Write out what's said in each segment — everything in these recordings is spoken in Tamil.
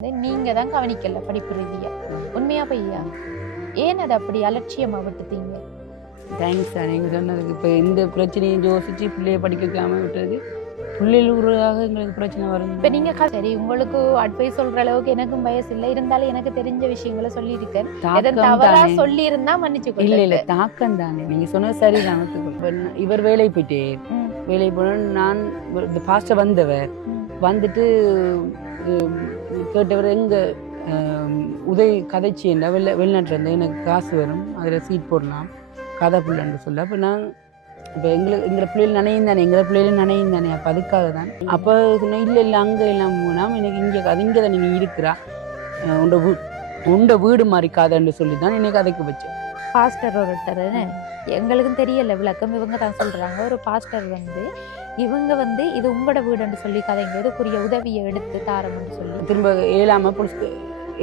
நீங்க தான் கவனிக்கல படிப்பு ரீதியா. உண்மையா பொய்யா? ஏன் அதை அப்படி அலட்சியமா விட்டுட்டீங்க? தேங்க்ஸ் சார், நீங்கள் சொன்னதுக்கு. இப்போ இந்த பிரச்சனையை யோசிச்சு பிள்ளைய படிக்க வைக்காம விட்டது பிள்ளைகளுக்காக எங்களுக்கு பிரச்சனை வரும். இப்போ நீங்க சரி, உங்களுக்கு அட்வைஸ் சொல்ற அளவுக்கு எனக்கும் வயசு இல்லை, இருந்தாலும் எனக்கு தெரிஞ்ச விஷயங்களை சொல்லியிருக்கேன். தவறா சொல்லி இருந்தா மன்னிச்சு. இல்லை இல்லை, தாக்கம் தானே நீங்கள் சொன்னது சரி. நான் இவர் வேலைக்கு போயிட்டே வேலைக்கு போன நான் இந்த பாஸ்டர் வந்தவர் வந்துட்டு கேட்டவர் எங்கே உதவி கதைச்சின்னா வெளிநாட்டில் இருந்தால் எனக்கு காசு வரும், அதில் சீட் போடலாம் கதை பிள்ளைன்னு சொல்ல. அப்போ நான் இப்போ எங்களை பிள்ளைகள் நினையும் தானே, எங்களை பிள்ளைகளும் நினையும் தானே, அப்போ அதுக்காக தான். அப்போ சொன்னேன் இல்லை இல்லை அங்கே எல்லாம் போனால் எனக்கு இங்கே அது இங்கே தான் நீங்கள் இருக்கிறா உண்ட வீடு மாதிரி காதைன்னு சொல்லி தான் எனக்கு கதைக்கு வச்சேன். பாஸ்டர் ஒருத்தர் எங்களுக்கும் தெரியல விளக்கம், இவங்க தான் சொல்கிறாங்க. ஒரு பாஸ்டர் இவங்க இது உங்களோட வீடுன்னு சொல்லி கதைங்க இதுக்குரிய உதவியை எடுத்து தாரம்னு சொல்லி திரும்ப ஏழாமல் போலீஸ்க்கு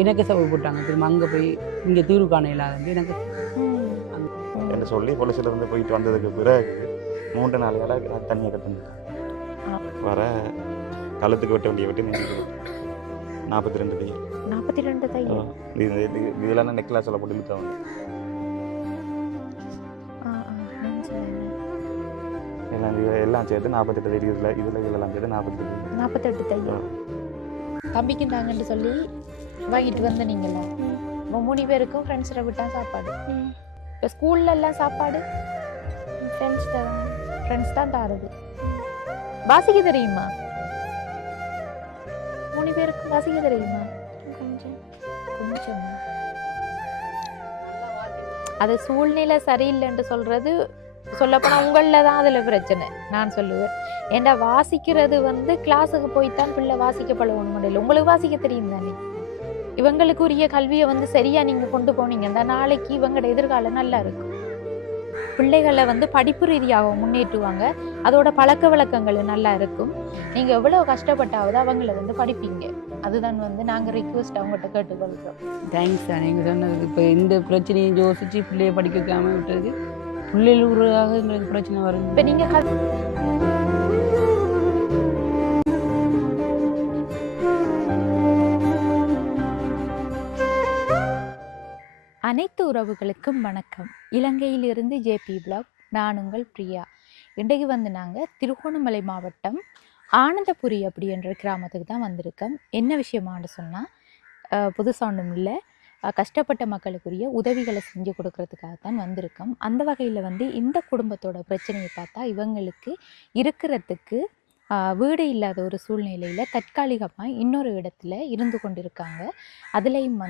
எனக்கு சபை போட்டாங்க. திரும்ப அங்கே போய் இங்கே தீர்வு காண இல்லாத எனக்கு என்று சொல்லி போலீஸில் இருந்து போயிட்டு வந்ததுக்கு பிறகு 3 நாளையால் தண்ணியை கட்டுட்டாங்க. வர கழுத்துக்கு வெட்ட வேண்டிய வெட்டி நின்று 42 தையல். 42 தையல் இதெல்லாம் நெக்லாஸ் எல்லாம் போட்டு இழுத்தவங்க. எல்லாம் சேர்த்து 48 தையல். இதெல்லாம் சேர்த்து 48 தையல். தம்பிக்கு தாங்கன்னு சொல்லி வாங்கிட்டு வந்த நீங்களா? 3 பேருக்கும் ஃப்ரெண்ட்ஸில் விட்டா சாப்பாடு. இப்போ ஸ்கூல்ல எல்லாம் சாப்பாடு ஃப்ரெண்ட்ஸ் தான் தாரது. வாசிக்க தெரியுமா? 3 பேருக்கும் வாசிக்க தெரியுமா? கொஞ்சம் அது சூழ்நிலை சரியில்லைன்னு சொல்றது சொல்லப்போனால் உங்களில் தான் அதில் பிரச்சனை. நான் சொல்லுவேன், ஏண்டா வாசிக்கிறது கிளாஸுக்கு போய்த்தான் பிள்ளை வாசிக்க பழகணும் முடியல. உங்களுக்கு வாசிக்க தெரியும் தானே. இவங்களுக்கு உரிய கல்வியை சரியா நீங்கள் கொண்டு போனீங்கன்னா நாளைக்கு இவங்களோட எதிர்காலம் நல்லா இருக்கும். பிள்ளைகளை படிப்பு ரீதியாக முன்னேற்றுவாங்க, அதோட பழக்க வழக்கங்கள் நல்லா இருக்கும். நீங்கள் எவ்வளோ கஷ்டப்பட்டாவது அவங்கள படிப்பீங்க. அதுதான் நாங்கள் ரிக்வெஸ்ட் அவங்ககிட்ட கேட்டுக்கொள்கிறோம். தேங்க்ஸ் சார், நீங்கள் சொன்னதுக்கு. இப்போ இந்த பிரச்சனையை யோசிச்சு பிள்ளைய படிக்க வைக்காம விட்டது பிள்ளைகளுக்காக எங்களுக்கு பிரச்சனை வரும். இப்போ நீங்கள் அனைத்து உறவுகளுக்கும் வணக்கம். இலங்கையிலிருந்து ஜேபி பிளாக், நான் உங்கள் பிரியா. இன்றைக்கு நாங்கள் திருகோணமலை மாவட்டம் ஆனந்தபுரி அப்படின்ற கிராமத்துக்கு தான் வந்திருக்கோம். என்ன விஷயமானு சொன்னால், புதுசாக ஒன்றும் இல்லை, கஷ்டப்பட்ட மக்களுக்குரிய உதவிகளை செஞ்சு கொடுக்கறதுக்காக தான் வந்திருக்கோம். அந்த வகையில் இந்த குடும்பத்தோட பிரச்சனையை பார்த்தா இவங்களுக்கு இருக்கிறதுக்கு வீடு இல்லாத ஒரு சூழ்நிலையில் தற்காலிகமாக இன்னொரு இடத்துல இருந்து கொண்டிருக்காங்க. அதுலேயும்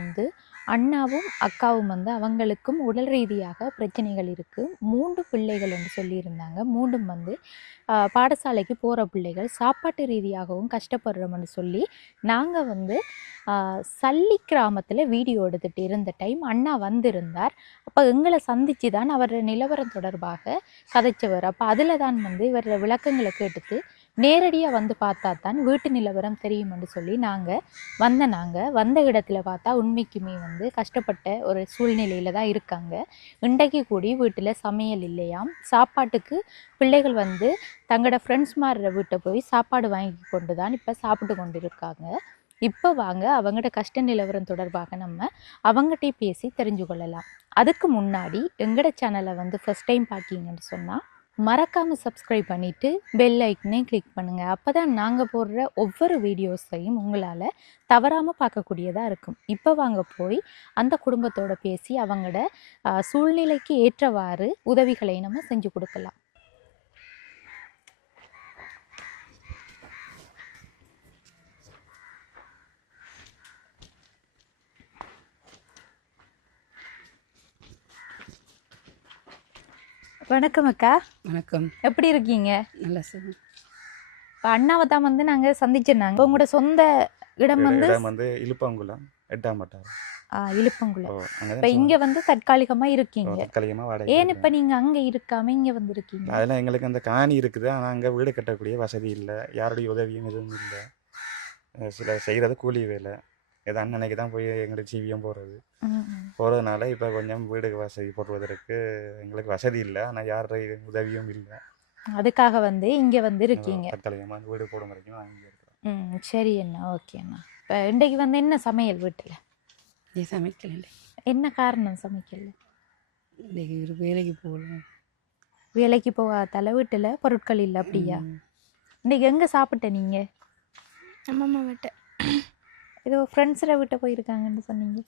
அண்ணாவும் அக்காவும் அவங்களுக்கும் உடல் ரீதியாக பிரச்சனைகள் இருக்குது. 3 பிள்ளைகள் என்று சொல்லியிருந்தாங்க. 3 பாடசாலைக்கு போகிற பிள்ளைகள், சாப்பாட்டு ரீதியாகவும் கஷ்டப்படுறோம்னு சொல்லி நாங்கள் சல்லி கிராமத்தில் வீடியோ எடுத்துகிட்டு இருந்த டைம் அண்ணா வந்திருந்தார். அப்போ எங்களை சந்தித்து தான் அவர் நிலவரம் தொடர்பாக கதைச்சவர். அப்போ அதில் தான் இவர் விளக்கங்களை கேட்டுட்டு நேரடியாக பார்த்தா தான் வீட்டு நிலவரம் தெரியும்னு சொல்லி நாங்கள் வந்த இடத்துல பார்த்தா உண்மைக்குமே கஷ்டப்பட்ட ஒரு சூழ்நிலையில் தான் இருக்காங்க. இன்றைக்கு கூடி வீட்டில் சமையல் இல்லையாம். சாப்பாட்டுக்கு பிள்ளைகள் தங்களோட ஃப்ரெண்ட்ஸ் மாறுற வீட்டை போய் சாப்பாடு வாங்கி கொண்டு தான் இப்போ சாப்பிட்டு கொண்டு இருக்காங்க. இப்போ வாங்க அவங்களோட கஷ்ட நிலவரம் தொடர்பாக நம்ம அவங்ககிட்டே பேசி தெரிஞ்சு கொள்ளலாம். அதுக்கு முன்னாடி எங்களோட சேனலை ஃபர்ஸ்ட் டைம் பார்க்கிங்கன்னு சொன்னால் மறக்காமல் சப்ஸ்கிரைப் பண்ணிவிட்டு பெல் ஐக்கனே கிளிக் பண்ணுங்கள். அப்போ தான் நாங்கள் போடுற ஒவ்வொரு வீடியோஸையும் உங்களால் தவறாமல் பார்க்கக்கூடியதாக இருக்கும். இப்போ வாங்க போய் அந்த குடும்பத்தோடு பேசி அவங்களோட சூழ்நிலைக்கு ஏற்றவாறு உதவிகளை நம்ம செஞ்சு கொடுக்கலாம். வணக்கம் அக்கா. வணக்கம். எப்படி இருக்கீங்க? நல்லா சார். இப்போ அண்ணாவை தான் நாங்கள் சந்திச்சிருந்தாங்க. உங்களோட சொந்த இடம் இலுப்பங்குளம் 8ஆம் வட்டாரம். இலுப்பங்குளம். இப்போ இங்கே தற்காலிகமாக இருக்கீங்க. ஏன் இப்போ நீங்கள் அங்கே இருக்காம இங்கே இருக்கீங்க? அதெல்லாம் எங்களுக்கு அந்த காணி இருக்குது, ஆனால் அங்கே வீடு கட்டக்கூடிய வசதி இல்லை, யாருடைய உதவியும் எதுவும் இல்லை. சில செய்கிறது கூலி வேலை, ஏதோ அண்ணனைக்கு தான் போய் எங்களுக்கு ஜீவியம் போகிறதுனால இப்போ கொஞ்சம் வீடு வசதி போடுவதற்கு எங்களுக்கு வசதி இல்லை, ஆனால் யாருடைய உதவியும் இல்லை. அதுக்காக இங்கே இருக்கீங்க. தற்காலிகமாக வீடு போடும் வரைக்கும் அங்கே இருக்கிறோம். சரி அண்ணா, ஓகே அண்ணா. இப்போ இன்றைக்கு வந்து என்ன சமையல் வீட்டில்? ஏன் சமைக்கல? என்ன காரணம் சமைக்கல? இன்றைக்கி ஒரு வேலைக்கு போகல. வேலைக்கு போகாதால வீட்டில் பொருட்கள் இல்லை அப்படியா? இன்றைக்கி எங்கே சாப்பிட்ட நீங்கள்? அம்மா வீட்டை. ஏதோ ஃப்ரெண்ட்ஸில் வீட்டை போயிருக்காங்கன்னு சொன்னீங்க.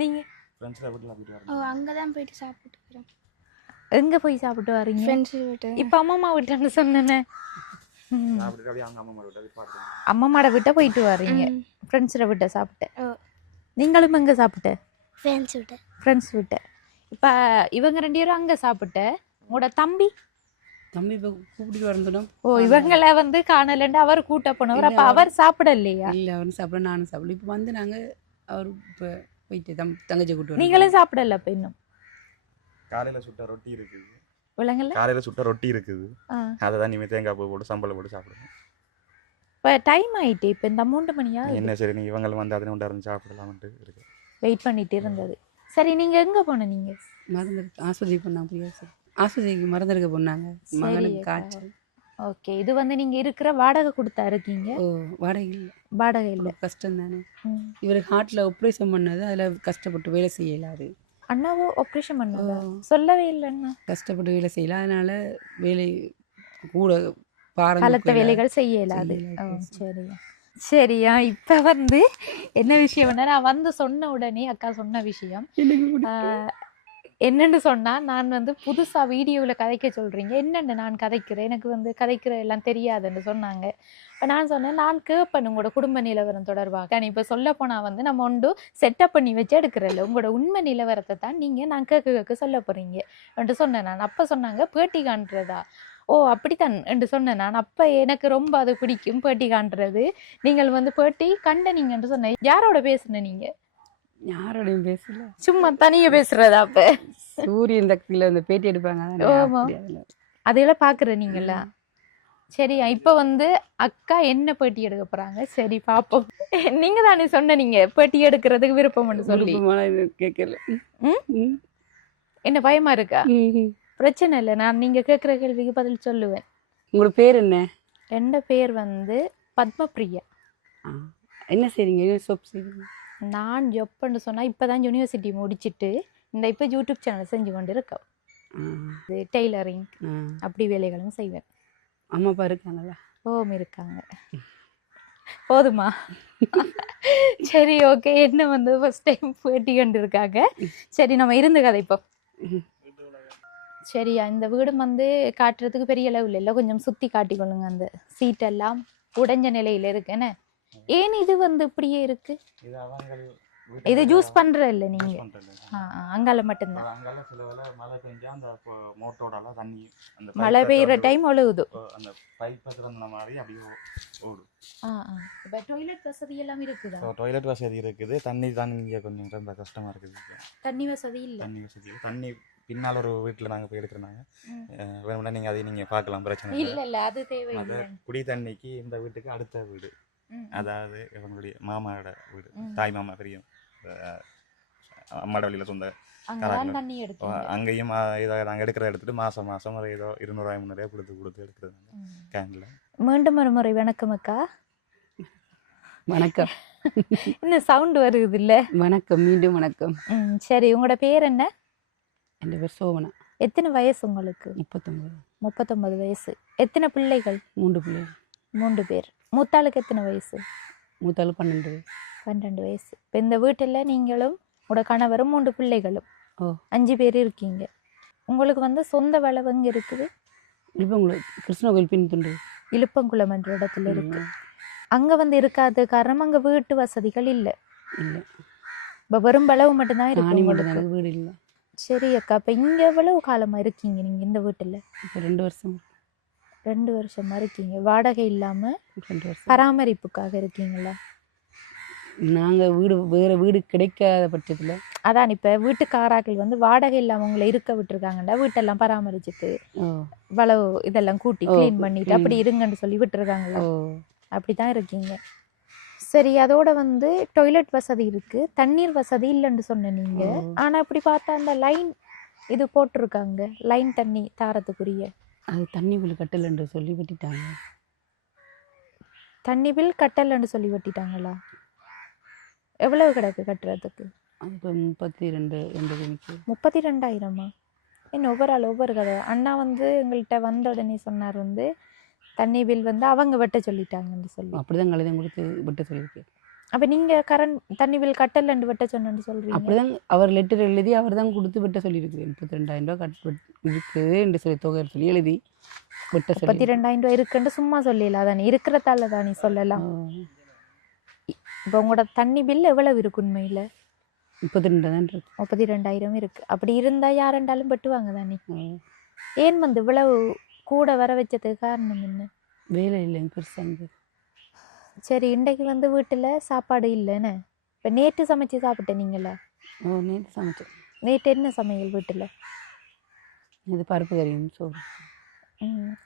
நீங்கள் ஃப்ரெண்ட்ஸில் வீட்டில் போயிட்டு ஓ, அங்கே தான் போயிட்டு சாப்பிட்டுக்கிறேன். எங்கே போய் சாப்பிட்டு வரீங்க? ஃப்ரெண்ட்ஸ் வீட்டு. இப்போ அம்மா வீட்டுன்னு சொன்னேனே. சாப்பிட்டுட்டு அப்படியே அங்கே அம்மா வீட்டை பார்த்து அம்மாவோட வீட்டை போயிட்டு வர்றீங்க, ஃப்ரெண்ட்ஸில் வீட்டை சாப்பிட்டு. ஓ, நீங்களும் எங்கே சாப்பிட்ட? ஃப்ரெண்ட்ஸ் வீட்டு. ஃப்ரெண்ட்ஸ் வீட்டை. இப்போ இவங்க 2 பேரும் அங்கே சாப்பிட்ட. உங்களோட தம்பி இப்போ கூப்பிட்டு வரணும். ஓ, இவங்கள வந்து காணலண்டு அவர் கூட்ட போனவர். அப்போ அவர் சாப்பிடலையா? இல்லை, அவரும் சாப்பிட நானும் சாப்பிடல. இப்போ வந்து நாங்கள் அவர் இப்போ போயிட்டு தங்கச்சி கூட்டு நீங்களும் சாப்பிடல? அப்போ இன்னும் காலையில் சுட்ட ரொட்டி இருக்குது. விலங்கல்ல காலையில் சுட்ட ரொட்டி இருக்குது. அதை தான் நீங்கள் தேங்காய் பூ போட்டு சம்பளம் போட்டு சாப்பிடுங்க. இப்போ டைம் ஆயிட்டு. இப்போ இந்த 3 மணியா என்ன சரி, நீ இவங்களும் வந்து அதனை உண்டாருந்து சாப்பிடலாம்ட்டு இருக்கு. வெயிட் பண்ணிட்டு இருந்தது. சரி, நீங்கள் எங்கே போன? நீங்கள் மறந்துருக்கு ஆஸ்பத்திரி போனாங்க. பிரியா சார் ஆஸ்பத்திரிக்கு மறந்துருக்க போனாங்க. மகனுக்கு காய்ச்சல். ஓகே. இது வந்து நீங்கள் இருக்கிற வாடகை கொடுத்தா இருக்கீங்க? ஓ, வாடகை இல்லை. வாடகை இல்லை. கஷ்டம் தானே. இவருக்கு ஹார்ட்டில் ஆப்ரேஷன் பண்ணது, அதில் கஷ்டப்பட்டு வேலை செய்யலாது. அண்ணாவோ ஆப்ரேஷன் பண்ணதா? சொல்லவே இல்லைன்னா. கஷ்டப்பட்டு வேலை செய்யலாம், அதனால வேலை கூட பலத்த வேலைகள் செய்யலாது. சரியா சரியா. இப்போ வந்து என்ன விஷயம்னா, நான் வந்து சொன்ன உடனே அக்கா சொன்ன விஷயம் என்னென்னு சொன்னால், நான் வந்து புதுசாக வீடியோவில் கதைக்க சொல்கிறீங்க. என்னென்னு நான் கதைக்கிறேன், எனக்கு வந்து கதைக்கிற எல்லாம் தெரியாதுன்னு சொன்னாங்க. இப்போ நான் சொன்னேன், நான் கேட்பேன் உங்களோட குடும்ப நிலவரம் தொடர்பாக. நான் இப்போ சொல்ல போனால் வந்து நம்ம ஒன்று செட்டப் பண்ணி வச்சு எடுக்கிறல்ல, உங்களோட உண்மை நிலவரத்தை தான் நீங்கள் நான் கேட்க சொல்ல போகிறீங்க என்று சொன்னேன் நான். அப்போ சொன்னாங்க பேட்டி காண்றதா? ஓ, அப்படித்தான் என்று சொன்னேன் நான். அப்போ எனக்கு ரொம்ப அது பிடிக்கும், பேட்டி காண்றது. நீங்கள் வந்து பேட்டி கண்டனீங்கன்னு சொன்னேன். யாரோட பேசுனேன் நீங்கள்? யாரோடையும் பேசல, சும்மா தனியாக பேசுகிறதா? அப்போ சூரியன் சக்தியில் அந்த பேட்டி எடுப்பாங்க. அதெல்லாம் பார்க்குற நீங்களா? சரியா. இப்போ வந்து அக்கா என்ன பேட்டி எடுக்க போகிறாங்க? சரி பார்ப்போம். நீங்கள் தானே சொன்னீங்க பேட்டி எடுக்கிறதுக்கு விருப்பம்னு சொல்லி. கேட்கல. என்ன பயமா இருக்கா? பிரச்சனை இல்லை, நான் நீங்கள் கேட்குற கேள்விக்கு பதில் சொல்லுவேன். உங்களோட பேர் என்ன? என் பேர் வந்து பத்மபிரியா. என்ன செய்றீங்க? சோப் செய்றீங்க? நான் ஜொப்புன்னு சொன்னால் இப்போ தான் யூனிவர்சிட்டி முடிச்சுட்டு இந்த இப்போ யூடியூப் சேனல் செஞ்சு கொண்டு இருக்கேன். இது டெய்லரிங் அப்படி வேலைகளும் செய்வேன். அம்மா அப்பா இருக்காங்களா? ஓம் இருக்காங்க. போதுமா? சரி, ஓகே. என்ன வந்து ஃபர்ஸ்ட் டைம் பேட்டி கண்டு இருக்காங்க. சரி, நம்ம இருந்து கதைப்போம். சரியா. இந்த வீடு வந்து காட்டுறதுக்கு பெரிய அளவு இல்லை, கொஞ்சம் சுற்றி காட்டிக்கொள்ளுங்க. அந்த சீட்டெல்லாம் உடைஞ்ச நிலையில் இருக்குன்னு. ஏன் இது வந்து இப்படியே இருக்கு? இது ஜூஸ் பண்ற இல்லை நீங்க? அங்கால மட்டும்தான். மழை பெய்யுற டைம் ஒழுகுது. இப்போ டாய்லெட் வசதி எல்லாம் இருக்குதா? டாய்லெட் வசதி இருக்குது. தண்ணி தான் இங்கே கொஞ்சம் ரொம்ப கஷ்டமா இருக்குது. தண்ணி வசதி இல்லை. தண்ணி பின்னால் ஒரு வீட்டில் நாங்கள் போய் எடுக்கிறோம். வேணும்னா நீங்கள் அதை நீங்கள் பார்க்கலாம், பிரச்சனை இல்லை. அது தேவையில்லை. குடி தண்ணிக்கு இந்த வீட்டுக்கு அடுத்த வீடு, அதாவது இவங்களுடைய மாமாவோட வீடு, தாய் மாமா பெரிய அம்மாட வழியில் சொந்த தண்ணி எடுத்து அங்கேயும் இதை நாங்கள் எடுக்கிறத எடுத்துட்டு மாதம் ஒரு ஏதோ 200-300 கொடுத்து எடுக்கிறது கேனில். மீண்டும் ஒரு முறை வணக்கம் அக்கா. வணக்கம். இன்னும் சவுண்ட் வருது இல்லை? வணக்கம், மீண்டும் வணக்கம். சரி, உங்களோட பேர் என்ன? என் பேர் சோபனா. எத்தனை வயசு உங்களுக்கு? 39 வயசு. எத்தனை பிள்ளைகள்? 3 பிள்ளைகள். 3 பேர். மூத்தாளுக்கு எத்தனை வயசு? மூத்தாளுக்கு 12 வயசு. இப்போ இந்த வீட்டில் நீங்களும் உங்களோட கணவரும் 3 பிள்ளைகளும் 5 பேர் இருக்கீங்க. உங்களுக்கு வந்து சொந்த வளவு எங்கே இருக்குது? இழுப்பங்குளம் கிருஷ்ணகோயில் பின்துண்டு இழுப்பங்குளம் என்ற இடத்துல இருக்கு. அங்கே வந்து இருக்காது காரணம் அங்கே வீட்டு வசதிகள் இல்லை. இப்போ வெறும் வளவு மட்டும்தான் இருக்கு. வீடு இல்லை. சரி அக்கா. இப்போ இங்கே எவ்வளவு காலமாக இருக்கீங்க நீங்கள் இந்த வீட்டில்? இப்போ 2 வருஷம். 2 வருஷமாக இருக்கீங்க. வாடகை இல்லாமல் 2 வருஷம் பராமரிப்புக்காக இருக்கீங்களா? நாங்கள் வேறு வீடு கிடைக்காத பட்சத்தில் அதான் இப்போ வீட்டுக்காராக்கள் வந்து வாடகை இல்லாமல் உங்களை இருக்க விட்டுருக்காங்கண்டா, வீட்டெல்லாம் பராமரிச்சுட்டு வளவு இதெல்லாம் கூட்டி க்ளீன் பண்ணிட்டு அப்படி இருங்கன்னு சொல்லி விட்டுருக்காங்களா? அப்படி தான் இருக்கீங்க. சரி, அதோட வந்து டாய்லெட் வசதி இருக்கு, தண்ணீர் வசதி இல்லைன்னு சொன்ன நீங்க. ஆனா இப்படி பார்த்தா அந்த லைன் இது போட்டிருக்காங்க, லைன் தண்ணி தாரத்துக்குரிய. அது தண்ணி வீடு கட்டலன்னு சொல்லி விட்டுட்டாங்க. தண்ணி பில் கட்டலன்னு சொல்லி வெட்டிட்டாங்களா? எவ்வளவு கிடக்கு கட்டுறதுக்கு? இப்போ 32 எண்பது 32,000மா? என்ன ஒவ்வொரு ஆள் ஒவ்வொரு கதை. அண்ணா வந்து எங்கள்கிட்ட வந்த உடனே சொன்னார் வந்து தண்ணி பில் வந்து அவங்க வெட்ட சொல்லிட்டாங்கன்னு சொல்லி. அப்படிதான் கழுதம் கொடுத்து வெட்ட சொல்லியிருக்கேன். அப்போ நீங்கள் கரண்ட் தண்ணி பில் கட்டலன்னு வெட்ட சொன்னு சொல்கிறீங்க? அப்படிதான் அவர் லெட்டர் எழுதி அவர் தான் கொடுத்து வெட்ட சொல்லியிருக்கு. 32,000 ரூபா இருக்குது என்று சொல்லி தொகை சொல்லி எழுதி வெட்ட சொல்லி. 32,000 ரூபா இருக்குன்னு சும்மா சொல்லல, அதானே இருக்கிறதால தானே சொல்லலாம். இப்போ உங்களோட தண்ணி பில் எவ்வளவு இருக்கு உண்மையில்? 32 தான் இருக்கு. 32,000 இருக்கு. அப்படி இருந்தால் யாரெண்டாலும் வெட்டுவாங்க தானே. ஏன் வந்து இவ்வளவு கூட வர வச்சதுக்கு காரணம் என்ன? வேலை இல்லைங்க பெருசாங்க. சரி, இன்றைக்கு வந்து வீட்டில் சாப்பாடு இல்லைன்னு இப்போ நேற்று சமைச்சு சாப்பிட்டேன் நீங்களா? நேற்று சமைச்சேன். நேற்று என்ன சமையல் வீட்டில்? இது பருப்பு கறியும் சோறு.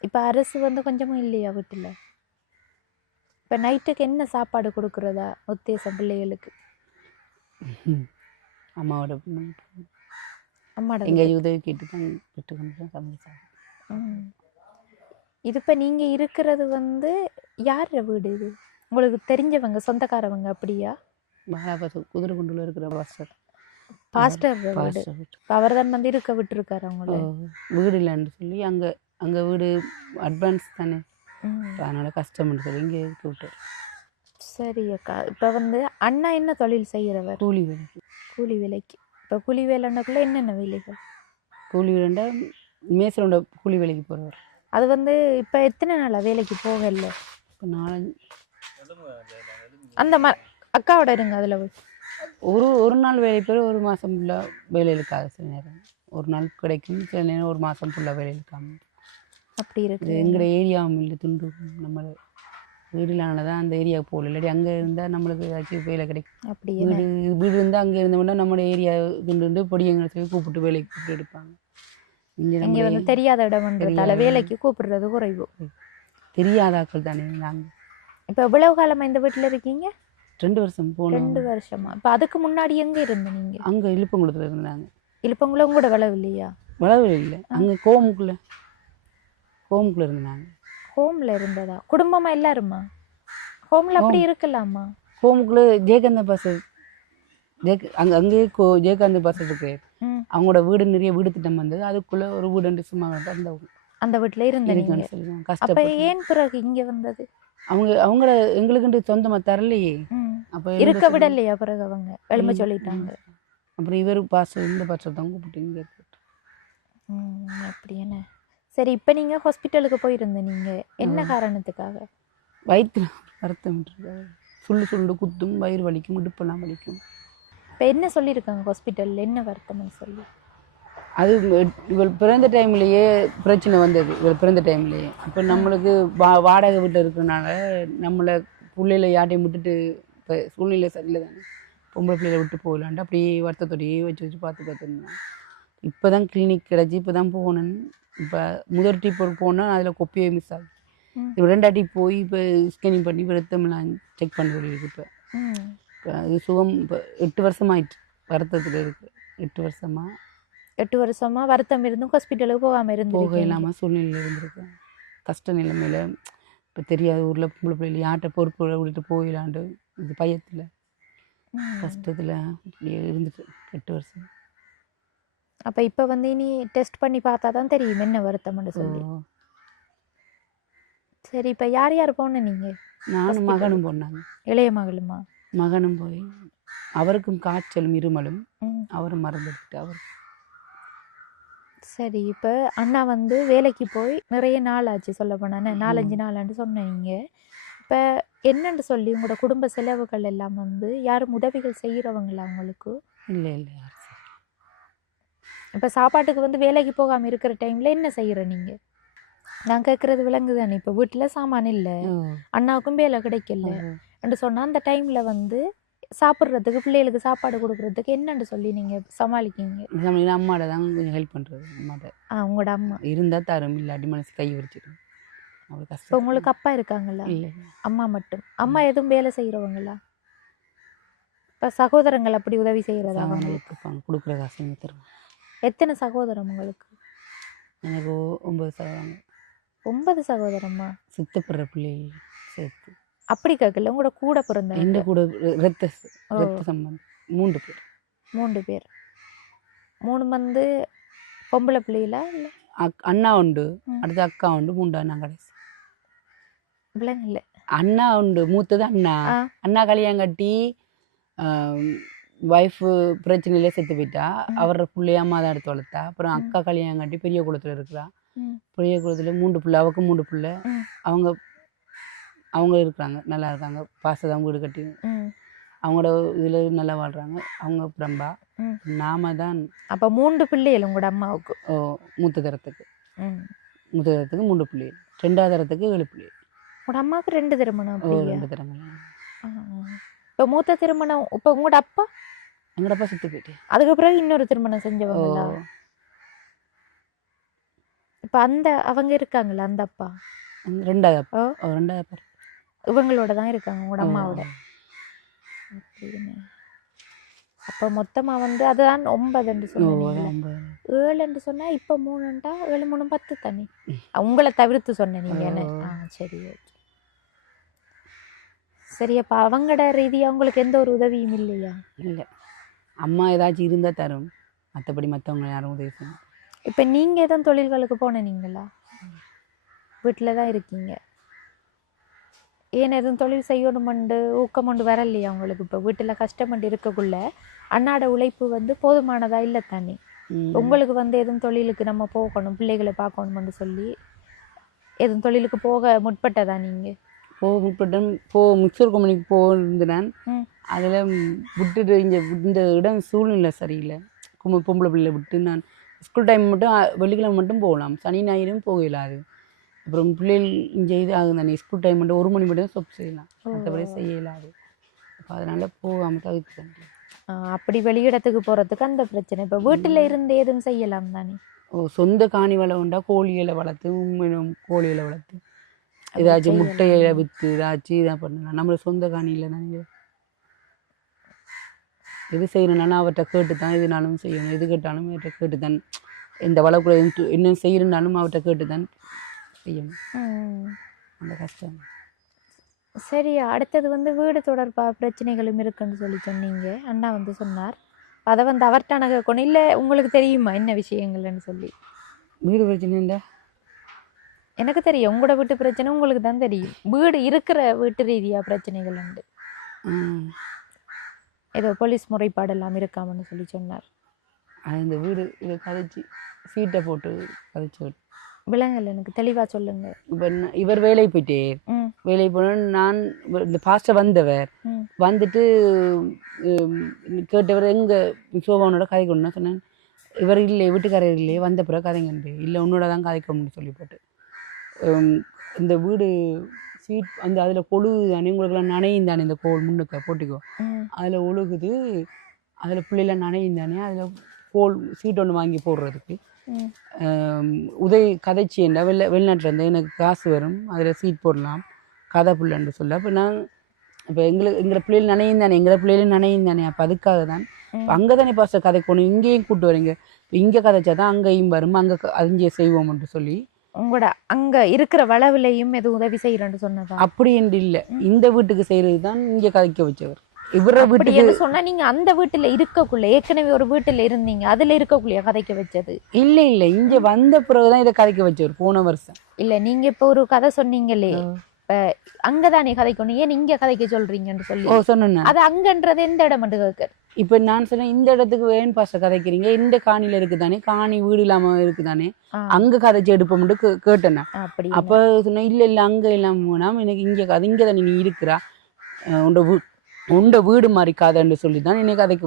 இப்போ அரிசி வந்து கொஞ்சமும் இல்லையா வீட்டில்? இப்போ நைட்டுக்கு என்ன சாப்பாடு கொடுக்குறதா உத்தேசம் பிள்ளைகளுக்கு? அம்மாவோட அம்மாவோட எங்கள் உதவி கேட்டு தான் பெற்றுக்கொண்டு தான் சமைச்சு. இது இப்போ நீங்கள் இருக்கிறது வந்து யார் வீடு இது? உங்களுக்கு தெரிஞ்சவங்க சொந்தக்காரவங்க அப்படியா? குதிரை குண்டுல இருக்கிற பாஸ்டர். பாஸ்டர் வீடு. அவர் தான் வந்து இருக்க விட்டுருக்காரு அவங்கள. வீடு இல்லைன்னு சொல்லி அங்கே வீடு அட்வான்ஸ் தானே, அதனால கஷ்டம்னு சொல்லி இங்கே இருக்க விட்டார். சரி அக்கா, இப்போ வந்து அண்ணா என்ன தொழில் செய்கிறவர்? கூலி வேலைக்கு. கூலி வேலைக்கு. இப்போ கூலி வேலைன்னக்குள்ளே என்னென்ன வேலைகள்? கூலி வேலைண்டா மேசரோட கூலி வேலைக்கு போகிறவர். அது வந்து இப்போ எத்தனை நாளாக வேலைக்கு போகல? இப்போ 4 அந்த அக்காவோட இருங்க அதில் ஒரு நாள் வேலை போய் ஒரு மாதம் ஃபுல்லாக வேலை இருக்காது. சில நேரம் ஒரு நாள் கிடைக்கும், சில நேரம் ஒரு மாதம் ஃபுல்லாக வேலை இருக்காம அப்படி இருக்குது. எங்களோட ஏரியாவும் இல்லை துண்டு நம்ம வீடுலான தான் அந்த ஏரியாவுக்கு போகல. இல்லாட்டி அங்கே இருந்தால் நம்மளுக்கு ஏதாச்சும் வேலை கிடைக்கும். அப்படி வீடு இருந்தால் அங்கே இருந்தோம்னா நம்மளோட ஏரியா துண்டு பொடியங்களை சொல்லி கூப்பிட்டு வேலைக்கு கூப்பிட்டு எடுப்பாங்க. இங்கே வந்து தெரியாத இடம்ன்றதால வேலைக்கு கூப்பிடுறது குறைவு. தெரியாத ஆக்கள் தானே நாங்கள். இப்போ எவ்வளவு காலமாக இந்த வீட்டில் இருக்கீங்க? 2 வருஷம் போனோம். 2 வருஷமா? இப்போ அதுக்கு முன்னாடி எங்கே இருந்த நீங்கள்? அங்கே இழுப்பங்குளத்தில் இருந்தாங்க. இழுப்பங்குளம் கூட வளவு இல்லையா? வளவு இல்லை, அங்கே கோமுக்குள்ளே இருந்தாங்க. ஹோமில் இருந்ததா? குடும்பமாக எல்லாருமா? ஹோமில் அப்படி இருக்கலாமா? ஹோமுக்குள்ளே ஜெயகாந்த பாஸ்டர் அங்கேயே ஜெயகாந்த பாஸ்டர் இருக்கு. அவங்களோட வீடு நிறைய வீடு திட்டம் வந்தது, அதுக்குள்ளே ஒரு வீடு சும்மா அந்த வீட்டில் இருந்தீங்க. அப்போ ஏன் பிறகு இங்கே வந்தது? அவங்கள எங்களுக்குண்டு சொந்தமாக தரலையே. அப்போ இருக்க விடலையா? பிறகு அவங்க எழும சொல்லிட்டாங்க. அப்புறம் இவர் பாஸ்டர் இந்த பாஸ்டர் தான் கூப்பிட்டு இங்கே இருக்கு. அப்படி என்ன? சரி, இப்போ நீங்கள் ஹாஸ்பிட்டலுக்கு போயிருந்த நீங்கள் என்ன காரணத்துக்காக? வயிற்று வருத்தம் சுள்ளு குத்தும், வயிறு வலிக்கும், இடுப்பெல்லாம் வலிக்கும். இப்போ என்ன சொல்லியிருக்காங்க ஹாஸ்பிட்டலில்? என்ன வருத்தம்னு சொல்லி? அது இவள் பிறந்த டைம்லேயே பிரச்சனை வந்தது. இவள் பிறந்த டைம்லேயே அப்போ நம்மளுக்கு வாடகை வீட்டில் இருக்கிறனால நம்மளை பிள்ளைகளை யார்ட்டையும் விட்டுட்டு இப்போ சூழ்நிலை சரியில்லை தானே, பொம்பளை பிள்ளைகளை விட்டு போகலான்ட்டு அப்படியே வருத்தத்தோடையே வச்சு பார்த்துருந்தேன். இப்போ தான் கிளினிக் கிடச்சி இப்போ தான் போகணுன்னு. இப்போ முதல் டிப் போனால் அதில் கொப்பியே மிஸ் ஆகுது. இப்போ 2 போய் இப்போ ஸ்கேனிங் பண்ணி இப்போ ரத்தமெல்லாம் செக் பண்ண சொல்லியிருக்கு. இப்போ அது சுகம் இப்போ 8 வருஷமாயிட்டு வருத்தத்தில் இருக்குது. 8 வருஷமாக வருத்தம் இருந்தும் ஹாஸ்பிட்டலுக்கு போக இல்லாமல் சூழ்நிலையில் இருந்திருக்கேன். கஷ்ட நிலைமையில் இப்போ தெரியாத ஊரில் பொம்பளை பிள்ளைகள் யார்கிட்ட பொறுப்பு விட்டுட்டு போயிடலான்ட்டு இது பயத்தில் கஷ்டத்தில் இப்படியே இருந்துட்டு 8 வருஷம். அப்போ இப்போ வந்து இனி டெஸ்ட் பண்ணி பார்த்தா தான் தெரியும் என்ன வருத்தம்னு சொல்லி. சரி, இப்போ யார் யார் போன நீங்கள்? நானும் மகனும் போனாங்க. இளைய மகளுமா? மகனும் போய் அவருக்கும் காய்ச்சலும் இருமலும் அவரும் மறந்துட்டு அவர். சரி, இப்போ அண்ணா வந்து வேலைக்கு போய் நிறைய நாள் ஆச்சு, சொல்ல போனா 4-5 நாளான்னு சொன்னீங்க. இப்போ என்னன்னு சொல்லி உங்களோட குடும்ப செலவுகள் எல்லாம் வந்து யாரும் உதவிகள் செய்கிறவங்களா உங்களுக்கு? இல்லை யார். இப்போ சாப்பாட்டுக்கு வந்து வேலைக்கு போகாமல் இருக்கிற டைமில் என்ன செய்கிற நீங்கள்? நான் கேட்குறது விலங்கு தானே. இப்போ வீட்டில் சாமான் இல்லை, அண்ணாவுக்கும் வேலை கிடைக்கல என்று சொன்னால் அந்த டைமில் வந்து சாப்பிட்றதுக்கு பிள்ளைகளுக்கு சாப்பாடு கொடுக்குறதுக்கு என்னன்னு சொல்லி நீங்கள் சமாளிக்கிங்க? அம்மாட தான் கொஞ்சம் ஹெல்ப் பண்ணுறது. அம்மாட்ட உங்களோட அம்மா இருந்தால் தரும், இல்லாட்டி மனசு கை வச்சிடும். அவ்வளோ கஷ்டம். இப்போ உங்களுக்கு அப்பா இருக்காங்களா? இல்லை, அம்மா மட்டும். அம்மா எதுவும் வேலை செய்கிறவங்களா? இப்போ சகோதரங்கள் அப்படி உதவி செய்கிறதா? கொடுப்பாங்க, கொடுக்குற காசு தருவாங்க. எத்தனை சகோதரம் உங்களுக்கு? எனக்கு 9 சகோதரங்க. 9 சகோதரம்மா? சித்தப்படுற பிள்ளை சேர்த்து அப்படி கேட்கல, உங்களோட கூட எந்த பிறந்தவங்க. கூட ரத்த ஓ. ரத்த சம்பந்தம் 3 பேர். 3 பேர். 3 வந்து பொம்பளை பிள்ளைகளா இல்லை? அண்ணா உண்டு, ம். அடுத்து அக்கா உண்டு, 3 அண்ணா கடைசி. பிள்ளைங்க இல்லை. அண்ணா உண்டு, மூத்தது அண்ணா. ஆ. அண்ணா கல்யாணம் கட்டி ஒய்ஃபு பிரச்சனையில செத்து போயிட்டா. அவரோட பிள்ளைய அம்மா தான் எடுத்து வளர்த்தா. அப்புறம் அக்கா கல்யாணம் கட்டி பெரிய குளத்தில் இருக்கிறா. பெரிய குளத்தில் 3 பிள்ளை, அவருக்கு 3 பிள்ளை. அவங்க அவங்க இருக்கிறாங்க, நல்லா இருக்காங்க, பாசதான் வீடு கட்டி அவங்களோட இதில் நல்லா வாழ்கிறாங்க. அவங்க பிரம்பா. நாம தான் அப்போ 3 பிள்ளைகள் உங்களோட அம்மாவுக்கு. மூத்த தரத்துக்கு 3 பிள்ளைகள், 2வது தரத்துக்கு 7 பிள்ளைகள். உங்களோட அம்மாவுக்கு 2 திருமணம்? 2 தரங்கள். இப்போ மூத்த திருமணம் இப்போ உங்களோட அப்பா? எங்களோட அப்பா செத்து போயிட்டு அதுக்கு பிறகு இன்னொரு திருமணம் செஞ்சவங்களா? இப்போ அவங்க இருக்காங்களா அந்த அப்பா? 2வது அப்பா. 2வது அப்பா இவங்களோட தான் இருக்காங்க, உங்களோட அம்மாவோட. அப்படின்னு அப்போ மொத்தமாக வந்து அதுதான் 9 சொன்னீங்க. 7 சொன்னா இப்போ 3ண்டா 7 3 10 தானே. உங்களை தவிர்த்து சொன்னேன் நீங்கள். சரி, ஓகே. சரி, அப்போ அவங்களோட ரீதியாக உங்களுக்கு எந்த ஒரு உதவியும் இல்லையா? இல்லை, அம்மா ஏதாச்சும் இருந்தால் தரும், மற்றபடி மற்றவங்க யாரும் உதவி செய்யணும். இப்போ நீங்கள் எதுவும் தொழில்களுக்கு போனீங்களா? வீட்டில் தான் இருக்கீங்க. ஏன் எதுவும் தொழில் செய்யணுமெண்டு ஊக்கமண்டு வரலையா உங்களுக்கு? இப்போ வீட்டில் கஷ்டமண்டு இருக்கக்குள்ள அண்ணாட உழைப்பு வந்து போதுமானதா இல்லை தானே. உங்களுக்கு வந்து எதுவும் தொழிலுக்கு நம்ம போகணும், பிள்ளைகளை பார்க்கணுமெண்டு சொல்லி எதுவும் தொழிலுக்கு போக முற்பட்டதா நீங்கள்? முற்பட்டேன். மிக்சர் கம்பெனிக்கு போயிருந்தேன். அதில் விட்டுட்டு இந்த இடம் சூழ்நிலை சரியில்லை. பொம்பளை பிள்ளை விட்டு நான் ஸ்கூல் டைம் மட்டும் வெள்ளிக்கிழமை மட்டும் போகலாம், சனி ஞாயிறும் போக இயலாது. அப்புறம் பிள்ளைகள் இங்கே இது ஆகுது தானே, ஸ்கூல் டைம் மட்டும் 1 மணி மட்டும் சொப்பு செய்யலாம், மற்றபடி செய்ய இயலாது. அப்போ அதனால் போகாமல் தவிர்த்துட்டேன். அப்படி வெளியிடத்துக்கு போகிறதுக்கு அந்த பிரச்சனை. இப்போ வீட்டில் இருந்து எதுவும் செய்யலாம் தானே. சொந்த காணி வளம் உண்டா, கோழிகளை வளர்த்து, கோழிகளை வளர்த்து ஏதாச்சும் முட்டையை விற்று ஏதாச்சும் இதாக பண்ணலாம். நம்மளோட சொந்த காணியில் தானே எது செய்யணும்னா அவர்கிட்ட கேட்டு தான் எதுனாலும் செய்யணும். எது கேட்டாலும் அவர்கிட்ட கேட்டு தான், இந்த வளர்க்குள்ள என்ன செய்யணுன்னாலும் அவர்கிட்ட கேட்டு தான் செய்யணும். அந்த கஷ்டம். சரி, அடுத்தது வந்து வீடு தொடர்பாக பிரச்சனைகளும் இருக்குன்னு சொல்லி சொன்னீங்க. அண்ணா வந்து சொன்னார், அதை வந்து அவர்கிட்ட கேட்கணும், இல்லை உங்களுக்கு தெரியுமா என்ன விஷயங்கள்னு சொல்லி? வீடு பிரச்சனை எனக்கு தெரியும், உங்களோட வீட்டு பிரச்சனை உங்களுக்கு தான் தெரியும். வீடு இருக்கிற வீட்டு ரீதியாக பிரச்சனைகள் உண்டு, ஏதோ போலீஸ் முறைப்பாடெல்லாம் இருக்காமன்னு சொல்லி சொன்னார். இந்த வீடு இதை கதைச்சி சீட்டை போட்டு கதைச்சி விலங்கல் எனக்கு தெளிவாக சொல்லுங்க. இப்போ இவர் வேலைக்கு போயிட்டே, வேலைக்கு போனோன்னு நான் இந்த பாஸ்டர் வந்தவர் வந்துட்டு கேட்டவர் எங்கே சோபானோட கதை கொண்டு சொன்னேன். இவர் இல்லை, வீட்டுக்காரர் இல்லையே, வந்த பிறகு கதைங்க இல்லை, உன்னோட தான் கதைக்கணும்னு சொல்லி போட்டு இந்த வீடு சீட் அந்த அதில் கொழுகு தானே, உங்களுக்குலாம் நனையும் தானே, இந்த கோல் முன்னுக்க போட்டிக்கோ அதில் ஒழுகுது, அதில் பிள்ளைலாம் நனையும் தானே, அதில் கோல் சீட் ஒன்று வாங்கி போடுறதுக்கு உதவி கதைச்சி என்ன வெளிநாட்டில் இருந்து எனக்கு காசு வரும், அதில் சீட் போடலாம் கதை பிள்ளைன்னு சொல்ல. அப்போ நான் இப்போ எங்களை பிள்ளைகள் நனையும் தானே, எங்களை பிள்ளைகளும் நனையும் தானே, அப்போ அதுக்காக தான் அங்கே தானே பாஸ்டர் கதைக்கணும், இங்கேயும் கூப்பிட்டு வரீங்க, இங்கே கதைச்சா தான் அங்கேயும் வரும், அங்கே அங்கே செய்வோம்ன்ட்டு சொல்லி உங்களோட அங்கே இருக்கிற வளவிலையும் எதுவும் உதவி செய்கிறேன்னு சொன்னதா? அப்படி என்று இல்லை, இந்த வீட்டுக்கு செய்கிறது தான் இங்கே கதைக்க வச்சவர். இவர வீட்டுக்கு சொன்னா நீங்க அந்த வீட்டுல இருக்கக்குள்ள ஏற்கனவே ஒரு வீட்டுல இருந்தீங்க, அதுல இருக்கக்குள்ளே கதைக்க வச்சது? இல்லை இல்லை, இங்க வந்த பிறகுதான் இதை கதைக்க வச்சவர் போன வருஷம். இல்ல, நீங்க இப்ப ஒரு கதை சொன்னீங்களே, இப்ப அங்கதானே கதைக்கணும், ஏன் இங்க கதைக்க சொல்றீங்கன்னு சொல்லி சொன்னேன். அது அங்கன்றது எந்த இடம் கேட்க? இப்ப நான் சொன்னேன், இந்த இடத்துக்கு வேன் பாச கதைக்கிறீங்க, இந்த காணியில இருக்குதானே, காணி வீடு இல்லாம இருக்குதானே, அங்க கதைச்சு எடுப்போம்னு கேட்டேன். அப்ப சொன்னேன், இல்ல இல்ல அங்க இல்லாம வேணாம், எனக்கு இங்க தானே நீ இருக்கிறா, உண்ட வீடு மாதிரி கதைன்னு சொல்லி தான் என்னை கதைக்க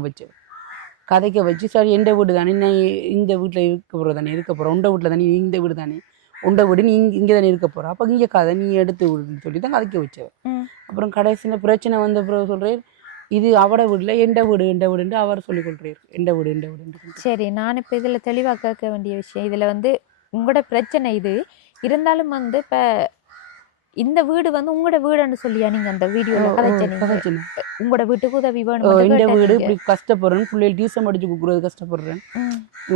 வச்சு சரி எந்த வீடு தானே, நான் இந்த வீட்டில் இருக்க போகிற தானே இருக்க போகிறேன், உண்ட வீட்டில் தானே இந்த வீடு தானே, உண்ட வீடு நீ இங்கே தானே இருக்க போகிற, அப்போ இங்கே கதை நீ எடுத்து விடுன்னு சொல்லி தான் கதைக்க வச்சவர். அப்புறம் கடைசியில் பிரச்சனை வந்த பிறகு சொல்கிறேன், இது அவட வீட்டில் எந்த வீடுன்ட்டு அவர் சொல்லி கொடுக்குறாரு, எந்த வீடு. சரி, நான் இப்போ இதில் தெளிவாக கேட்க வேண்டிய விஷயம், இதில் வந்து உங்களோட பிரச்சனை இது இருந்தாலும் வந்து இப்போ இந்த வீடு வந்து உங்களோட வீடுன்னு சொல்லியா நீங்க அந்த வீடியோல கதைச்சீங்க கதைச்சினேன். உங்களோட வீட்டுக்கு உதவி இந்த வேணும் வீடு இப்படி கஷ்டப்படுறேன், பிள்ளைகள் டியூஷன் படிச்சு கொடுக்குறது கஷ்டப்படுறேன்,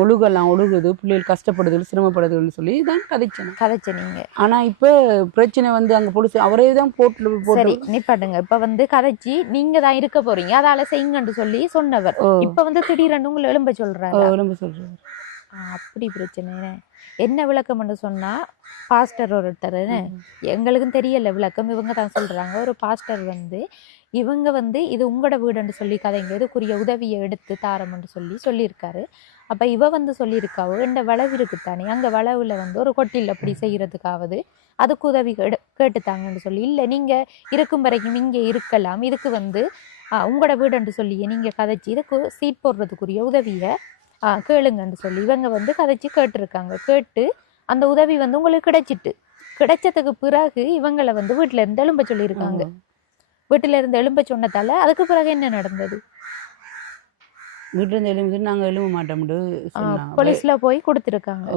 ஒழுகெல்லாம் ஒழுகுது, பிள்ளைகள் கஷ்டப்படுது சிரமப்படுதுன்னு சொல்லி தான் கதைச்சேன். கதைச்சீங்க. ஆனா இப்ப பிரச்சனை வந்து அங்க போலீஸ் அவரே தான் போட்டு சரி நிப்பாட்டுங்க. இப்ப வந்து கதைச்சி நீங்க தான் இருக்க போறீங்க, அதால செய்யுங்கன்னு சொல்லி சொன்னவர் இப்ப வந்து திடீரென்று உங்களை எழும்ப சொல்றாரு. சொல்றாரு. அப்படி பிரச்சனை என்ன விளக்கம்னு சொன்னா, பாஸ்டர் ஒருத்தர் எங்களுக்கும் தெரியல விளக்கம், இவங்க தான் சொல்றாங்க. ஒரு பாஸ்டர் வந்து இவங்க வந்து இது உங்களோட வீடுன்னு சொல்லி கதைங்க, இதுக்குரிய உதவியை எடுத்து தாரம்னு சொல்லியிருக்காரு. அப்ப இவ வந்து சொல்லியிருக்காவோ இந்த வளவு இருக்குத்தானே, அங்க வளவுல வந்து ஒரு கொட்டில் அப்படி செய்யறதுக்காவது அதுக்கு உதவி கேட்டுத்தாங்கன்னு சொல்லி, இல்லை நீங்க இருக்கும் வரைக்கும் இங்கே இருக்கலாம், இதுக்கு வந்து உங்களோட வீடுன்னு சொல்லி நீங்க கதைச்சி இதுக்கு சீட் போடுறதுக்குரிய உதவியை கேளுங்கன்னு சொல்லி இவங்க வந்து கதைச்சி கேட்டிருக்காங்க. கேட்டு அந்த உதவி வந்து உங்களுக்கு கிடைச்சதுக்கு பிறகு இவங்களை வந்து வீட்டுல இருந்து எழும்ப சொல்லியிருக்காங்க. வீட்டுல இருந்து எழும்ப சொன்னதால அதுக்கு பிறகு என்ன நடந்தது? வீட்டுல இருந்து எழும்ப நாங்க எழும்ப மாட்டோம்னு போலீஸ்ல போய் கொடுத்துருக்காங்க.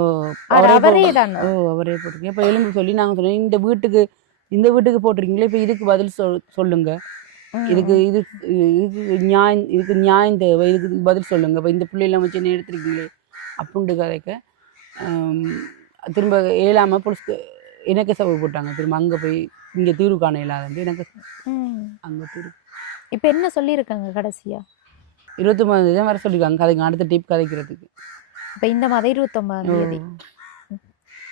அவரே தானே அவரே போட்டிருக்கேன். இப்ப எலும்பு சொல்லி நாங்க சொன்னோம், இந்த வீட்டுக்கு போட்டிருக்கீங்களே, இப்ப இதுக்கு பதில் சொல்லுங்க, இதுக்கு நியாயம் தேவை, இதுக்கு பதில் சொல்லுங்க, இப்போ இந்த பிள்ளைலாம் வச்சு என்ன எடுத்துருக்கீங்களே அப்படின்ட்டு கதைக்க திரும்ப ஏழாம போலீஸ்க்கு எனக்கு சபை போட்டாங்க. திரும்ப அங்கே போய் இங்கே தீர்வு காண இல்லாத எனக்கு அங்கே தீர்வு. இப்போ என்ன சொல்லியிருக்காங்க கடைசியா? 29 தான் வர சொல்லியிருக்காங்க கதைக்கு, அடுத்த டீப் கதைக்கிறதுக்கு. இப்போ இந்த மாதம் 29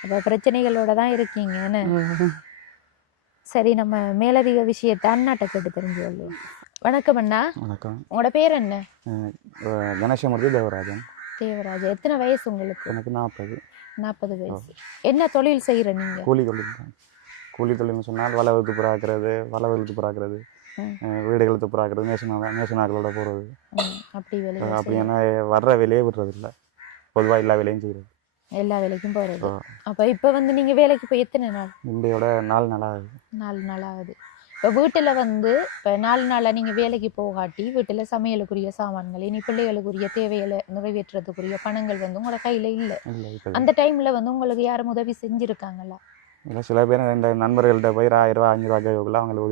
அப்போ பிரச்சனைகளோட தான் இருக்கீங்கன்னு. சரி, நம்ம மேலதிக விஷயத்தை அண்ணாட்ட கேட்டு தெரிஞ்சுக்கொள்ளுவோம். வணக்கம் அண்ணா. வணக்கம். உங்களோட பேர் என்ன? கணேசமூர்த்தி தேவராஜன். தேவராஜன். எத்தனை வயசு உங்களுக்கு? எனக்கு 40 வயசு. என்ன தொழில் செய்கிற நீங்க? கூலி தொழில் தான். கூலி தொழில்னு சொன்னால் வலை வெளுத்து புறாக்குறது, வீடுகள் துப்புறாக்குறது, மேசனாக்களோட போகிறது, அப்படி வேலை. அப்படி ஏன்னா வர்ற வேலையே விடுறதில்லை, பொதுவாக எல்லா வேலையும் செய்கிறது, எல்லா வேலைக்கும் போகிறது. அப்போ இப்போ வந்து நீங்கள் வேலைக்கு போய் எத்தனை நாள்? இந்தியோட 4 நாள் ஆகுது. 4 நாள் ஆகுது. இப்போ வீட்டில் வந்து இப்போ 4 நாளாக நீங்கள் வேலைக்கு போகாட்டி வீட்டில் சமையலுக்குரிய சாமான்கள், இனி பிள்ளைகளுக்குரிய தேவைகளை நிறைவேற்றுறதுக்குரிய பணங்கள் வந்து உங்களோட கையில் இல்லை. அந்த டைமில் வந்து உங்களுக்கு யாரும் உதவி செஞ்சுருக்காங்களா? இல்லை, சில பேர் இந்த நண்பர்கள்ட்ட போய் 1000 ரூபா 500 ரூபா கேட்கக்குள்ள அவங்களுக்கு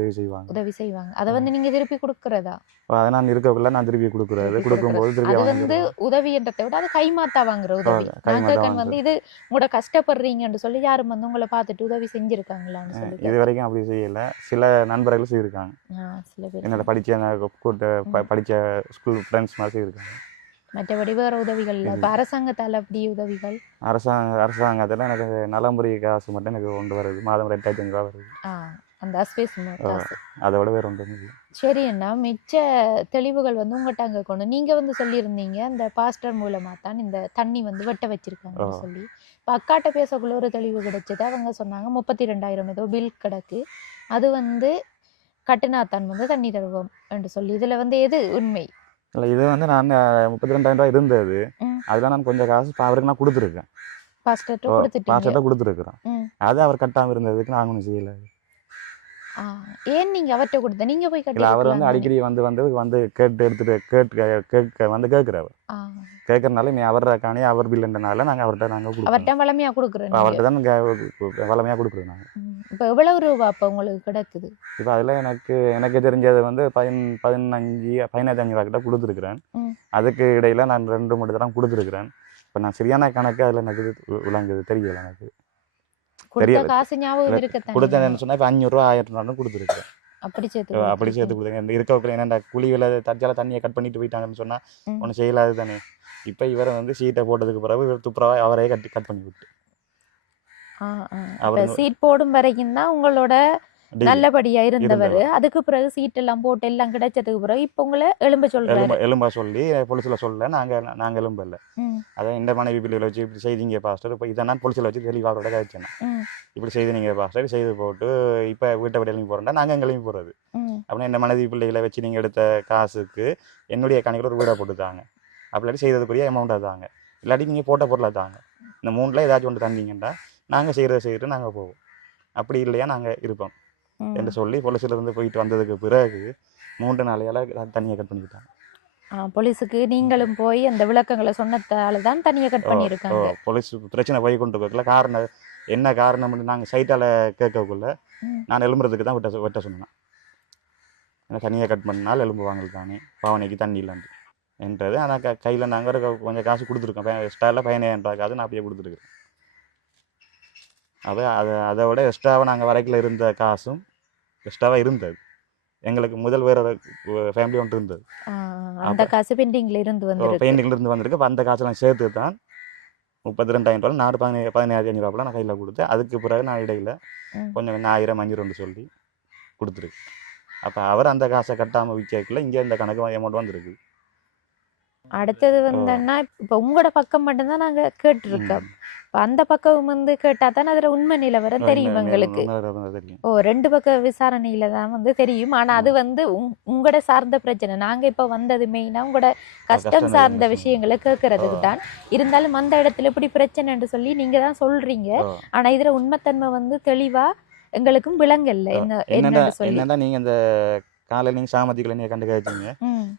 உதவி செய்வாங்க. அதை வந்து நீங்கள் திருப்பி கொடுக்குறதா? அதை நான் இருக்கக்குள்ள நான் திருப்பி கொடுக்கும்போது திருப்பி அது வந்து உதவின்றதை விட அது கைமாத்தா வாங்குற உதவி. நான் வந்து இது உங்களோட கஷ்டப்படுறீங்கன்னு சொல்லி யாரும் வந்து உங்களை பார்த்துட்டு உதவி செஞ்சிருக்காங்களான்னு சொல்லி. இது வரைக்கும் அப்படி செய்யலை. சில நண்பர்கள் செய்திருக்காங்க. சில பேர் என்னோட படித்த ஸ்கூல் ஃப்ரெண்ட்ஸ் மாதிரி செய்திருக்காங்க. மற்றபடி வேறு உதவிகள் இல்லை. இப்போ அரசாங்கத்தால் அப்படி உதவிகள்? அரசாங்கத்தில் எனக்கு நலம்புரி காசு மட்டும் எனக்கு கொண்டு வருது, மாதம் 2500 ரூபா வருது. அந்த அஸ்பேஸ் காசு, அதை விட வேறு ஒன்றும் இல்லை. சரி அண்ணா, மிச்ச தெளிவுகள் வந்து உங்கள்கிட்ட அங்கே கொண்டு நீங்கள் வந்து சொல்லியிருந்தீங்க இந்த பாஸ்டர் மூலமாக தான் இந்த தண்ணி வந்து வெட்ட வச்சிருக்காங்கன்னு சொல்லி. இப்போ அக்காட்ட பேசக்குள்ள ஒரு தெளிவு கிடைச்சது. அவங்க சொன்னாங்க 32,000 ஏதோ பில் கிடக்கு, அது வந்து கட்டுனாத்தான் வந்து தண்ணி தருவோம் என்று சொல்லி. இதில் வந்து எது உண்மை? இல்லை, இது வந்து நான் 32,000 ரூபா இருந்தது, அதில் நான் கொஞ்சம் காசு அவருக்கு நான் கொடுத்துருக்கேன், பாஸ்டர்கிட்ட கொடுத்துருக்குறேன். அது அவர் கட்டாமல் இருந்ததுக்கு நாங்கள் ஒன்றும் செய்யலை. ஏன் நீங்கள் அவர்கிட்ட கொடுத்த? நீங்கள் போய் கட்ட? அவர் வந்து அடிக்கடி வந்து கேட்டு எடுத்துட்டு கேட்குறவர் கேட்கறதுனால நீ அவரை காணி அவர் பில்லுன்றனால நாங்கள் அவர்கிட்ட வளமையாக கொடுக்குறோம். அவர்கிட்ட தான் வளமையாக கொடுக்குறோம் நாங்கள். இப்போ எவ்வளவு ரூபா அப்போ உங்களுக்கு கிடைக்குது? இப்போ அதில் எனக்கு தெரிஞ்சது வந்து 15,000 ரூபா கிட்ட கொடுத்துருக்குறேன். அதுக்கு இடையில நான் 2-3 தரம் கொடுத்துருக்குறேன். இப்போ நான் சரியான கணக்கு அதில் எனக்கு விளங்குது தெரியல. எனக்கு காசு ஞாபகம் இருக்கு. கொடுத்தேன்னு சொன்னால் இப்போ 500 ரூபா 1000 ரூபான்னு கொடுத்துருக்குறேன். அப்படி சேர்த்து கொடுத்தேன். இருக்கக்குள்ள என்னென்ன குழிவில் தற்சால தண்ணியை கட் பண்ணிட்டு போயிட்டாங்கன்னு சொன்னால் ஒன்றும் செய்யலாது தானே. இப்போ இவரை வந்து சீட்டை போட்டதுக்கு பிறகு இவர் துப்புரவா அவரே கட் பண்ணி விட்டு சீட் போடும் வரைக்கும் தான் உங்களோட நல்லபடியா இருந்தவர். அதுக்கு பிறகு சீட் எல்லாம் போட்டு எல்லாம் கிடைச்சதுக்கு பிறகு இப்ப உங்களை எலும்ப சொல்லி போலீஸ்ல சொல்ல நாங்க எலும்பல. அதான் இந்த மனைவி பிள்ளைகளை வச்சு இப்படி செய்தீங்க பாஸ்டர், இப்போ இதை நான் போலீஸ்ல வச்சு தெளிவாக கழிச்சேன். இப்படி செய்தீங்க பாஸ்டர், செய்து போட்டு இப்ப வீட்டை விட எழுப்பி போறோம்னா நாங்க எங்க எழுப்பி போறது அப்படின்னா இந்த மனைவி பிள்ளைகளை வச்சு நீங்க எடுத்த காசுக்கு என்னுடைய கணக்கில் ஒரு வீடை போட்டு தாங்க, அப்படி செய்யறதுக்குரிய அமௌண்ட்டை தாங்க, இல்லாட்டி நீங்க போட்ட பொருளை தாங்க. இந்த 3ல் ஏதாச்சும் ஒன்று தந்தீங்கன்னா நாங்க செய்யறது நாங்க போவோம், அப்படி இல்லையா நாங்க இருப்போம் என்று சொல்லி போலீஸ்ல இருந்து போயிட்டு வந்ததுக்கு பிறகு 3 நாளையால தண்ணியை கட் பண்ணிக்கிட்டாங்க. போலீஸுக்கு நீங்களும் போய் அந்த விளக்கங்களை சொன்னதால தான் தண்ணியை கட் பண்ணியிருக்காங்க. போலீஸ் பிரச்சனை போய் கொண்டு போகல. காரணம் என்ன காரணம்னு நாங்கள் சைட்டால கேட்கக்குள்ள நான் எலும்புறதுக்கு தான் வெட்ட சொன்னேன். ஏன்னா தனியாக கட் பண்ணால் எலும்பு வாங்கல் தானே, பாவனைக்கு தண்ணி இல்லைன்னு என்றது. ஆனால் கையில் நாங்கள் கொஞ்சம் காசு கொடுத்துருக்கோம். எக்ஸ்ட்ராவில் 15,000 ரூபாய்க்கு அது நான் அப்படியே கொடுத்துருக்குறேன். அதை விட எக்ஸ்ட்ராவாக நாங்கள் வரைக்கில் இருந்த காசும் எக்ஸ்ட்ராவாக இருந்தது. எங்களுக்கு முதல் வேற ஃபேமிலி ஒன்று இருந்தது. அந்த காசு பெயிண்டிங்கில் இருந்து வந்திருக்கு. அப்போ அந்த காசெல்லாம் சேர்த்து தான் 32,000 ரூபா, நான் 17,500 ரூபா நான் கையில் கொடுத்தேன். அதுக்கு பிறகு நான் இடையில கொஞ்சம் 1000 500 சொல்லி கொடுத்துருக்கு. அப்போ அவர் அந்த காசை கட்டாமல் விற்கல இங்கே இந்த கணக்கு அமௌண்ட் வந்துருக்கு. அடுத்தது வந்தோன்னா இப்போ உங்களோட பக்கம் மட்டும்தான் நாங்கள் கேட்டிருக்கோம். இப்போ அந்த பக்கம் வந்து கேட்டால் தானே அதில் உண்மை நிலவரம் தெரியும் எங்களுக்கு. ஓ 2 பக்க விசாரணையில தான் வந்து தெரியும். ஆனால் அது வந்து உங்களோட சார்ந்த பிரச்சனை. நாங்கள் இப்போ வந்தது மெயினாக உங்களோட கஷ்டம் சார்ந்த விஷயங்களை கேட்கறதுக்கு தான். இருந்தாலும் அந்த இடத்துல இப்படி பிரச்சனைன்னு சொல்லி நீங்கள் தான் சொல்கிறீங்க. ஆனால் இதில் உண்மைத்தன்மை வந்து தெளிவாக எங்களுக்கும் விளங்கல்ல. என்னன்னா நீங்கள் இந்த காலையில் நீங்கள் சாமத்திகளை நீங்கள் கண்டு கேட்டீங்க.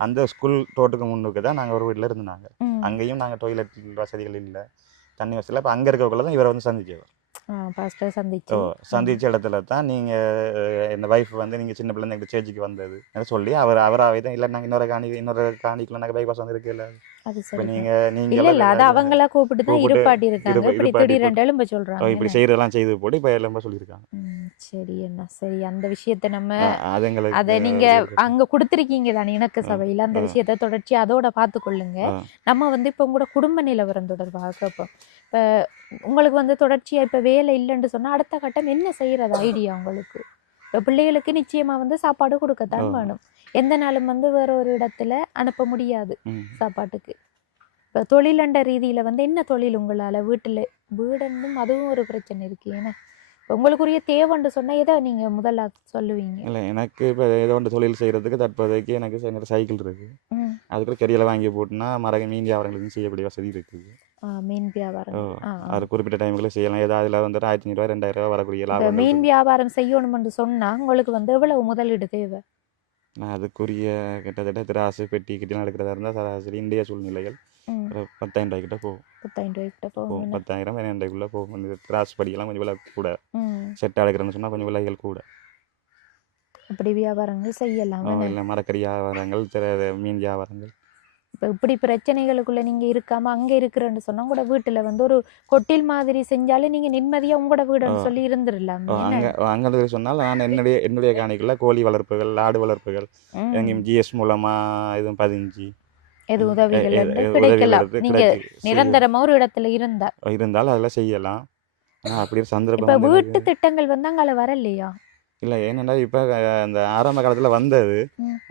அந்த ஸ்கூல் ரோட்டுக்கு முன்னுக்கு தான் நாங்கள் ஒரு வீட்டில் இருந்தாங்க. அங்கேயும் நாங்கள் டொய்லெட் வசதிகள் இல்லை, தண்ணி வசதி இல்லை. அப்போ அங்கே இருக்கக்குள்ள தான் இவரை வந்து சந்திச்சவர். சந்திச்ச இடத்துல தான் நீங்கள் இந்த வைஃப் வந்து நீங்கள் சின்ன பிள்ளை எங்கள் சேர்ச்சிக்கு வந்தது சொல்லி அவராகவே தான் இல்லை நாங்கள் இன்னொரு காணிக்குள்ள நாங்கள் பைபாஸ் வந்து இருக்கல. அவங்களா கூப்பிட்டு தான் இருப்பாட்டி இருக்காங்க. இப்படி திடீரென்று எலும்ப சொல்றாங்க. இப்படி செய்யறதெல்லாம் செய்து போட்டு இப்போ எலும்ப சொல்லியிருக்காங்க. சரி என்ன சரி, அந்த விஷயத்தை நம்ம அதை நீங்க அங்க கொடுத்துருக்கீங்க தானே இணக்க சபையில, அந்த விஷயத்த தொடர்ச்சி அதோட பார்த்து கொள்ளுங்க. நம்ம வந்து இப்போ உங்களோட குடும்ப நிலவரம் தொடர்பாக கேட்போம். இப்போ உங்களுக்கு வந்து தொடர்ச்சியா இப்போ வேலை இல்லைன்னு சொன்னா அடுத்த கட்டம் என்ன செய்யறது ஐடியா உங்களுக்கு? இப்போ பிள்ளைகளுக்கு நிச்சயமா வந்து சாப்பாடு கொடுக்கத்தான் வேணும். எந்த நாளும் வந்து வேற ஒரு இடத்துல அனுப்ப முடியாது சாப்பாட்டுக்கு. இப்போ தொழிலண்ட ரீதியில வந்து என்ன தொழில் உங்களால வீடுன்னும் அதுவும் ஒரு பிரச்சனை இருக்கு. ஏன்னா இப்போ உங்களுக்குரிய தேவைன்னு சொன்னா எதை நீங்க முதல்ல சொல்லுவீங்க? இல்லை எனக்கு இப்போ ஏதோ ஒன்று தொழில் செய்யறதுக்கு தற்போதைக்கு எனக்கு சைக்கிள் இருக்கு. அதுக்குள்ள கெரியலை வாங்கி போட்டுனா மீன் வியாபாரங்களுக்கு செய்யக்கூடிய வசதி இருக்குது. மீன் வியாபாரம் அது குறிப்பிட்ட டைமுக்குள்ள செய்யலாம். ஏதாவது அதில் வந்து 1,500 ரூபா 2,000 ரூபா வரக்கூடிய லாபம். மீன் வியாபாரம் செய்யணும்னு சொன்னா உங்களுக்கு வந்து எவ்வளவு முதலீடு தேவை? அதுக்குரிய கிட்டத்தட்ட திராசு பெட்டி கிட்டலாம் எடுக்கிறதா இருந்தால் சராசரி இந்திய சூழ்நிலைகள் 10,000 ரூபாய் கிட்ட போகும். 10,000 12,000 போகும். இந்த திராசு படிக்கெல்லாம் கொஞ்சம் விலை கூட, செட் எடுக்கிறேன்னு சொன்னால் கொஞ்சம் விலைகள் கூட. அப்படி வியாபாரங்கள் செய்யலாம். இல்லை மரக்கறி வியாபாரங்கள், மீன் வியாபாரங்கள். இப்போ இப்படி பிரச்சனைகளுக்குள்ள நீங்க இருக்காம அங்க இருக்கிறேன்னு சொன்னா கூட வீட்டுல வந்து ஒரு கொட்டில் மாதிரி செஞ்சாலே நீங்க நிம்மதியா உங்களோட வீடுன்னு சொல்லி இருந்துடலாம். அங்க சொன்னால் நான் என்னுடைய காணிக்குள்ள கோழி வளர்ப்புகள், ஆடு வளர்ப்புகள் எங்கேயும் GS மூலமா இதுவும் 15 எது உதவிகள் கிடைக்கலாம். நீங்க நிரந்தரமா ஒரு இடத்துல இருந்தால் அதெல்லாம் செய்யலாம். அப்படி சந்தர்ப்பம் இப்ப வீட்டு திட்டங்கள் வந்து அங்கால வரலையா? இல்லை ஏன்னா இப்போ அந்த ஆரம்ப காலத்தில்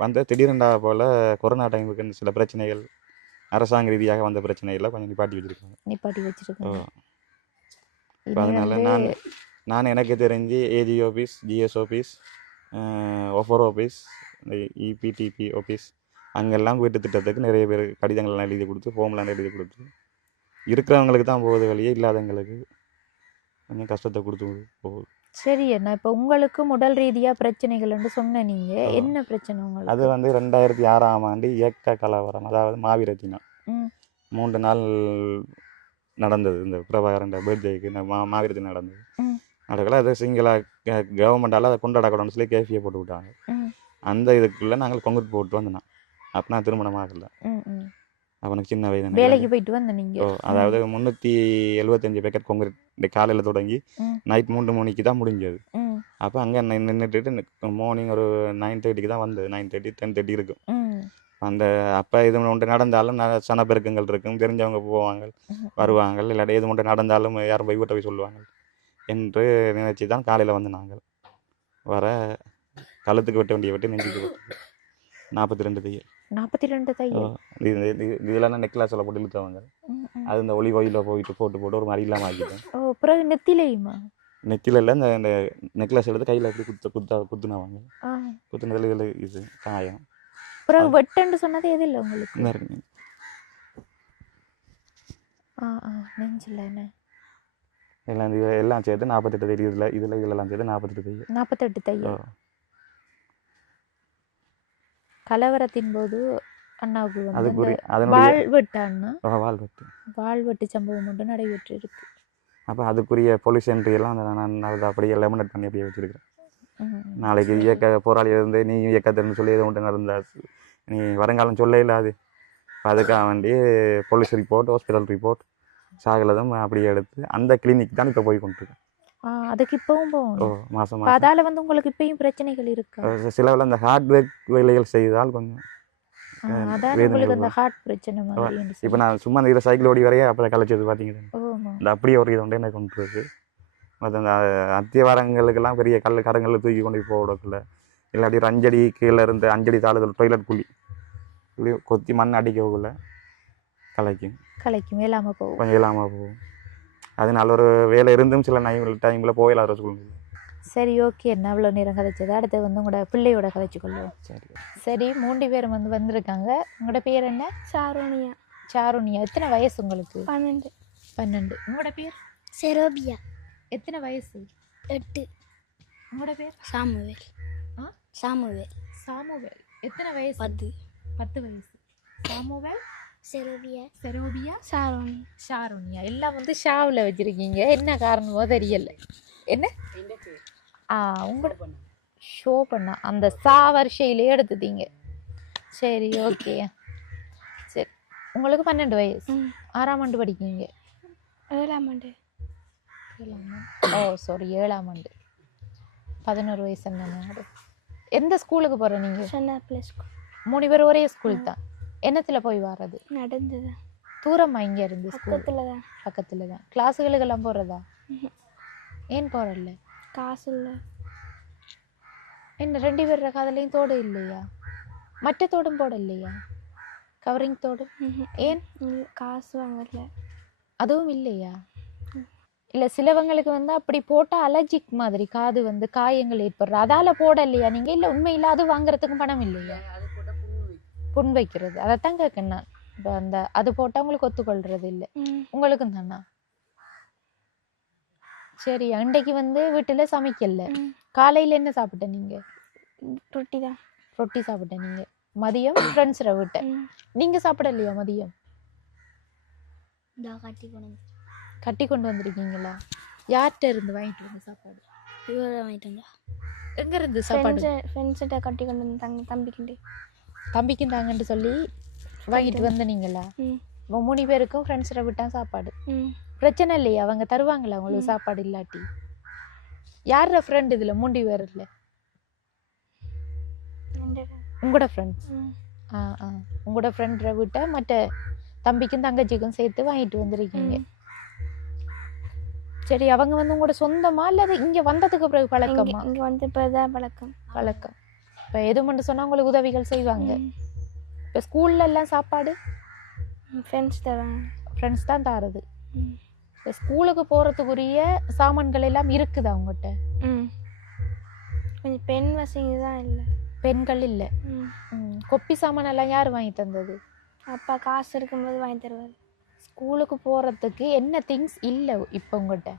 வந்த திடீரெண்டா போல் கொரோனா டைமுக்கு சில பிரச்சனைகள், அரசாங்க ரீதியாக வந்த பிரச்சனைகளை கொஞ்சம் நிப்பாட்டி வச்சுருக்காங்க. இப்போ அதனால நான் எனக்கு தெரிஞ்சு AG office, GS office, offer office, இந்த EPTP ஆஃபீஸ் அங்கெல்லாம் வீட்டு திட்டத்துக்கு நிறைய பேர் கடிதங்கள்லாம் எழுதி கொடுத்து, ஃபோம்லாம் எழுதி கொடுத்து, இருக்கிறவங்களுக்கு தான் போகுது வழியே, இல்லாதவங்களுக்கு கொஞ்சம் கஷ்டத்தை கொடுத்து போகுது. சரி அண்ணா, இப்போ உங்களுக்கு உடல் ரீதியா பிரச்சனைகள்னு சொன்ன நீங்க என்ன பிரச்சனை உங்களுக்கு? அது வந்து 2006ஆம் ஆண்டு இயக்க கலவரம், அதாவது மாவீரத்தினம் 3 நாள் நடந்தது. இந்த பிரபாகரன் பர்த்டேக்கு மாவீரத்தினம் நடந்தது. நடக்கல அது சிங்கள கவர்மெண்டால் அதை கொண்டாடக்கூடாதுன்னு சொல்லி கேஃபியை போட்டு விட்டாங்க. அந்த இதுக்குள்ளே நாங்கள் கொங்குட்டு போட்டு வந்தோம். அப்போ நான் திருமணம் ஆகலை. அவனுக்கு சின்ன வயது வேலைக்கு போயிட்டு வந்தேன் நீங்க. அதாவது 375 பேக்கெட் கொங்குட்டு காலையில் தொடங்கி நைட் 3 மணிக்கு தான் முடிஞ்சது. அப்போ அங்கே நின்றுட்டு மார்னிங் ஒரு 9:30க்கு தான் வந்தது. 9:30 10:30 இருக்கும். அந்த அப்போ இது ஒன்று நடந்தாலும் சனப்பெருக்கங்கள் இருக்கும், தெரிஞ்சவங்க போவாங்க வருவாங்க, இல்லாட்டி எது ஒன்று நடந்தாலும் யாரும் போய் வீட்டை போய் சொல்லுவாங்க என்று நினைச்சு தான் காலையில் வந்து நாங்கள் வர கழுத்துக்கு வெட்ட வெட்டி நெஞ்சுக்கு 42 தையல். 42 தையல். இதெல்லாம் நெக்லாஸில் போட்டு இழுத்தவங்க. அது இந்த ஒளி கோயிலில் போட்டு ஒரு மாதிரி இல்லாமல் ஆக்கிட்டேன். பிறகு நெத்திலையுமா? நெத்தில இல்லை, இந்த நெக்லஸ் எடுத்து கையில் எப்படி குத்துனவாங்க. குத்துனதில் இதில் இது காயம். பிறகு வெட்டன்னு சொன்னது எது இல்லை உங்களுக்கு? நெஞ்சில் என்ன எல்லாம் சேர்த்து 48 தையல். இதெல்லாம் சேர்த்து 48 தையல். 48 தையல். கலவரத்தின் போது அண்ணாவுக்கு வந்து வாழ்வெட்டு சம்பவம் மட்டும் நடைபெற்று இருக்கு. அப்போ அதுக்குரிய போலீஸ் என்ட்ரி எல்லாம் நான் அப்படியே லெமினேட் பண்ணி அப்படியே வச்சிருக்கிறேன். நாளைக்கு இயக்க போராளி இருந்து நீ இயக்கத்தின்னு சொல்லி எதுவும் ஒன்று நடந்தா நீ வருங்காலம் சொல்ல இல்லாது. அதுக்காக வேண்டி போலீஸ் ரிப்போர்ட், ஹாஸ்பிட்டல் ரிப்போர்ட் சாகலதும் அப்படியே எடுத்து அந்த கிளினிக் தான் இப்போ போய் கொண்டிருக்கேன். அதுக்கு இப்பவும் போகணும். மாதம் அப்ப அதால வந்து உங்களுக்கு இப்பயும் பிரச்சனைகள் இருக்கா? சிலவில் அந்த ஹார்ட் ஒர்க் வேலைகள் செய்தால் கொஞ்சம் அதான் உங்களுக்கு அந்த ஹார்ட் பிரச்சனை மாதிரி இப்போ நான் சும்மா அந்த சைக்கிள் ஓடி வரைய அப்போ கலைச்சது பார்த்தீங்கன்னா இந்த அப்படியே ஒரு இது ஒன்று எனக்கு கொண்டு இருக்கு. மற்ற அந்த அத்தியவாரங்களுக்கெல்லாம் பெரிய கரங்களில் தூக்கி கொண்டு போய் போடக்குள்ள இல்லாட்டி ஒரு 5 அடி கீழே இருந்து 5 அடி தாளுதல் டொய்லெட் குழி கொத்தி மண் அடிக்கக்குள்ள கலைக்கும் இல்லாமல் போகும், கொஞ்சம் இல்லாமல் போகும். அதனால ஒரு வேலை இருந்தும் சில டைமில் போயிடலாம் ஒரு ஸ்கூலுக்கு. சரி, ஓகே. என்ன அவ்வளோ நேரம் கதைச்சது. அடுத்து வந்து உங்களோட பிள்ளையோட கதைச்சு கொள்ளுவோம். சரி, 3 பேரும் வந்து வந்திருக்காங்க. உங்களோட பேர் என்ன? சாருணியா. எத்தனை வயசு உங்களுக்கு? 12. உங்களோட பேர்? செரோபியா. எத்தனை வயசு? 8. உங்களோட பேர்? சாமுவேல். எத்தனை வயசு? 10 வயசு. சாமுவேல், செரோபியா, ஷாரோனியா. எல்லாம் வந்து ஷாவில் வச்சிருக்கீங்க. என்ன காரணமோ தெரியல. என்ன உங்களோட ஷோ பண்ண அந்த வரிசையிலே எடுத்துட்டீங்க. சரி, ஓகே. சரி, உங்களுக்கு 12 வயசு. 6ஆம் ஆண்டு படிக்கீங்க. 7ஆம் ஆண்டு. ஓ சாரி, 7ஆம் ஆண்டு. 11 வயசு தானே. எந்த ஸ்கூலுக்கு போகிற நீங்கள்? 3 பேர் ஒரே ஸ்கூல் தான். என்னத்தில் போய் வர்றது? நடந்துதான். தூரமா இங்கே இருந்து? பக்கத்தில் தான். கிளாஸுகளுக்கெல்லாம் போகிறதா? ஏன் போகிறல்ல? காசு இல்லை. என்ன 2 பேர் காதலையும் தோடு இல்லையா? மற்ற தோடும் போட இல்லையா? கவரிங் தோடு? ஏன்? காசு வாங்கல. அதுவும் இல்லையா? இல்லை, சிலவங்களுக்கு வந்து அப்படி போட்டால் அலர்ஜிக் மாதிரி காது வந்து காயங்கள் ஏற்படுற அதால் போட இல்லையா நீங்கள்? இல்லை, உண்மையில் அது வாங்குறதுக்கும் பணம் இல்லையா? புண் வைக்கிறது. அதைத்தான் கேட்கண்ணா. இப்போ அந்த அது போட்டால் உங்களுக்கு ஒத்துக்கொள்றது இல்லை. உங்களுக்கும் தானா? சரி, அன்றைக்கு வந்து வீட்டில் சமைக்கல. காலையில் என்ன சாப்பிட்ட நீங்கள்? ரொட்டி சாப்பிட்ட நீங்கள். மதியம் ஃப்ரெண்ட்ஸரை விட்ட. நீங்கள் சாப்பிடலையா மதியம்? கட்டி கொண்டு வந்திருக்கீங்களா? யார்கிட்ட இருந்து வாங்கிட்டு வந்த சாப்பாடு? எங்க இருந்து சாப்பாடு? ஃப்ரெண்ட்ஸ்கிட்ட கட்டி கொண்டு வந்து தம்பிக்குண்டாங்கன்னு சொல்லி வாங்கிட்டு வந்தீங்களா? 3 பேருக்கும் ஃப்ரெண்ட்ஸரை விட்டா சாப்பாடு. பிரச்சனை இல்லையா? அவங்க தருவாங்களா உங்களுக்கு சாப்பாடு இல்லாட்டி? யார ஃப்ரெண்ட் இதில் 3 பேர் இல்லை? உங்களோட ஃப்ரெண்ட்ஸ். உங்களோட ஃப்ரெண்டை விட்ட மற்ற தம்பிக்கும் தங்கச்சிக்கும் சேர்த்து வாங்கிட்டு வந்திருக்கீங்க. சரி, அவங்க வந்து உங்களோட சொந்தமா இல்லை இங்கே வந்ததுக்கு பிறகு பழக்கமா? இங்கே வந்து இப்போதான் பழக்கம். இப்போ எது மட்டும் சொன்னால் உங்களுக்கு உதவிகள் செய்வாங்க. இப்போ ஸ்கூல்ல எல்லாம் சாப்பாடு ஃப்ரெண்ட்ஸ் தான் தரது. இப்போ ஸ்கூலுக்கு போகிறதுக்குரிய சாமான்கள் எல்லாம் இருக்குதா உங்கள்கிட்ட? கொஞ்சம் பெண் வசதி தான் இல்லை. பெண்கள் இல்லை. கொப்பி சாமான் எல்லாம் யார் வாங்கி தந்தது? அப்பா காசு இருக்கும்போது வாங்கி தருவார். ஸ்கூலுக்கு போகிறதுக்கு என்ன திங்ஸ் இல்லை இப்போ உங்கள்கிட்ட?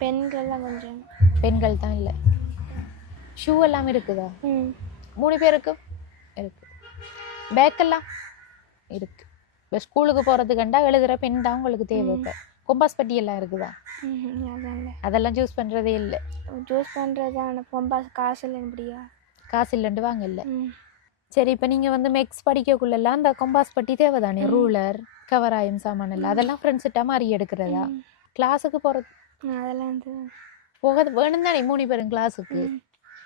பெண்கள்லாம் கொஞ்சம். பெண்கள் தான் இல்லை. ஷூ எல்லாம் இருக்குதா? 3 பேருக்கும் இருக்கு. பேக்கெல்லாம் இருக்கு. இப்போ ஸ்கூலுக்கு போகிறதுக்கண்டா எழுதுகிற பெண் தான் உங்களுக்கு தேவை. இப்போ கொம்பாஸ் பட்டி எல்லாம் இருக்குதா? அதெல்லாம் ஜூஸ் பண்ணுறதே இல்லை. ஜூஸ் பண்ணுறது ஆனால் கொம்பாஸ் காசு இல்லைன்னு காசு இல்லைன்ட்டு வாங்க இல்லை. சரி, இப்போ நீங்கள் வந்து மெக்ஸ் படிக்கக்குள்ளெல்லாம் அந்த கொம்பாஸ் பட்டி தேவை தானே? ரூலர், கவராயம் சாமான் எல்லாம் அதெல்லாம் ஃப்ரெண்ட்ஸ்கிட்ட மாறி எடுக்கிறதா? கிளாஸுக்கு போகிறது அதெல்லாம் போக வேணும் தானே 3 பேரும் கிளாஸுக்கு.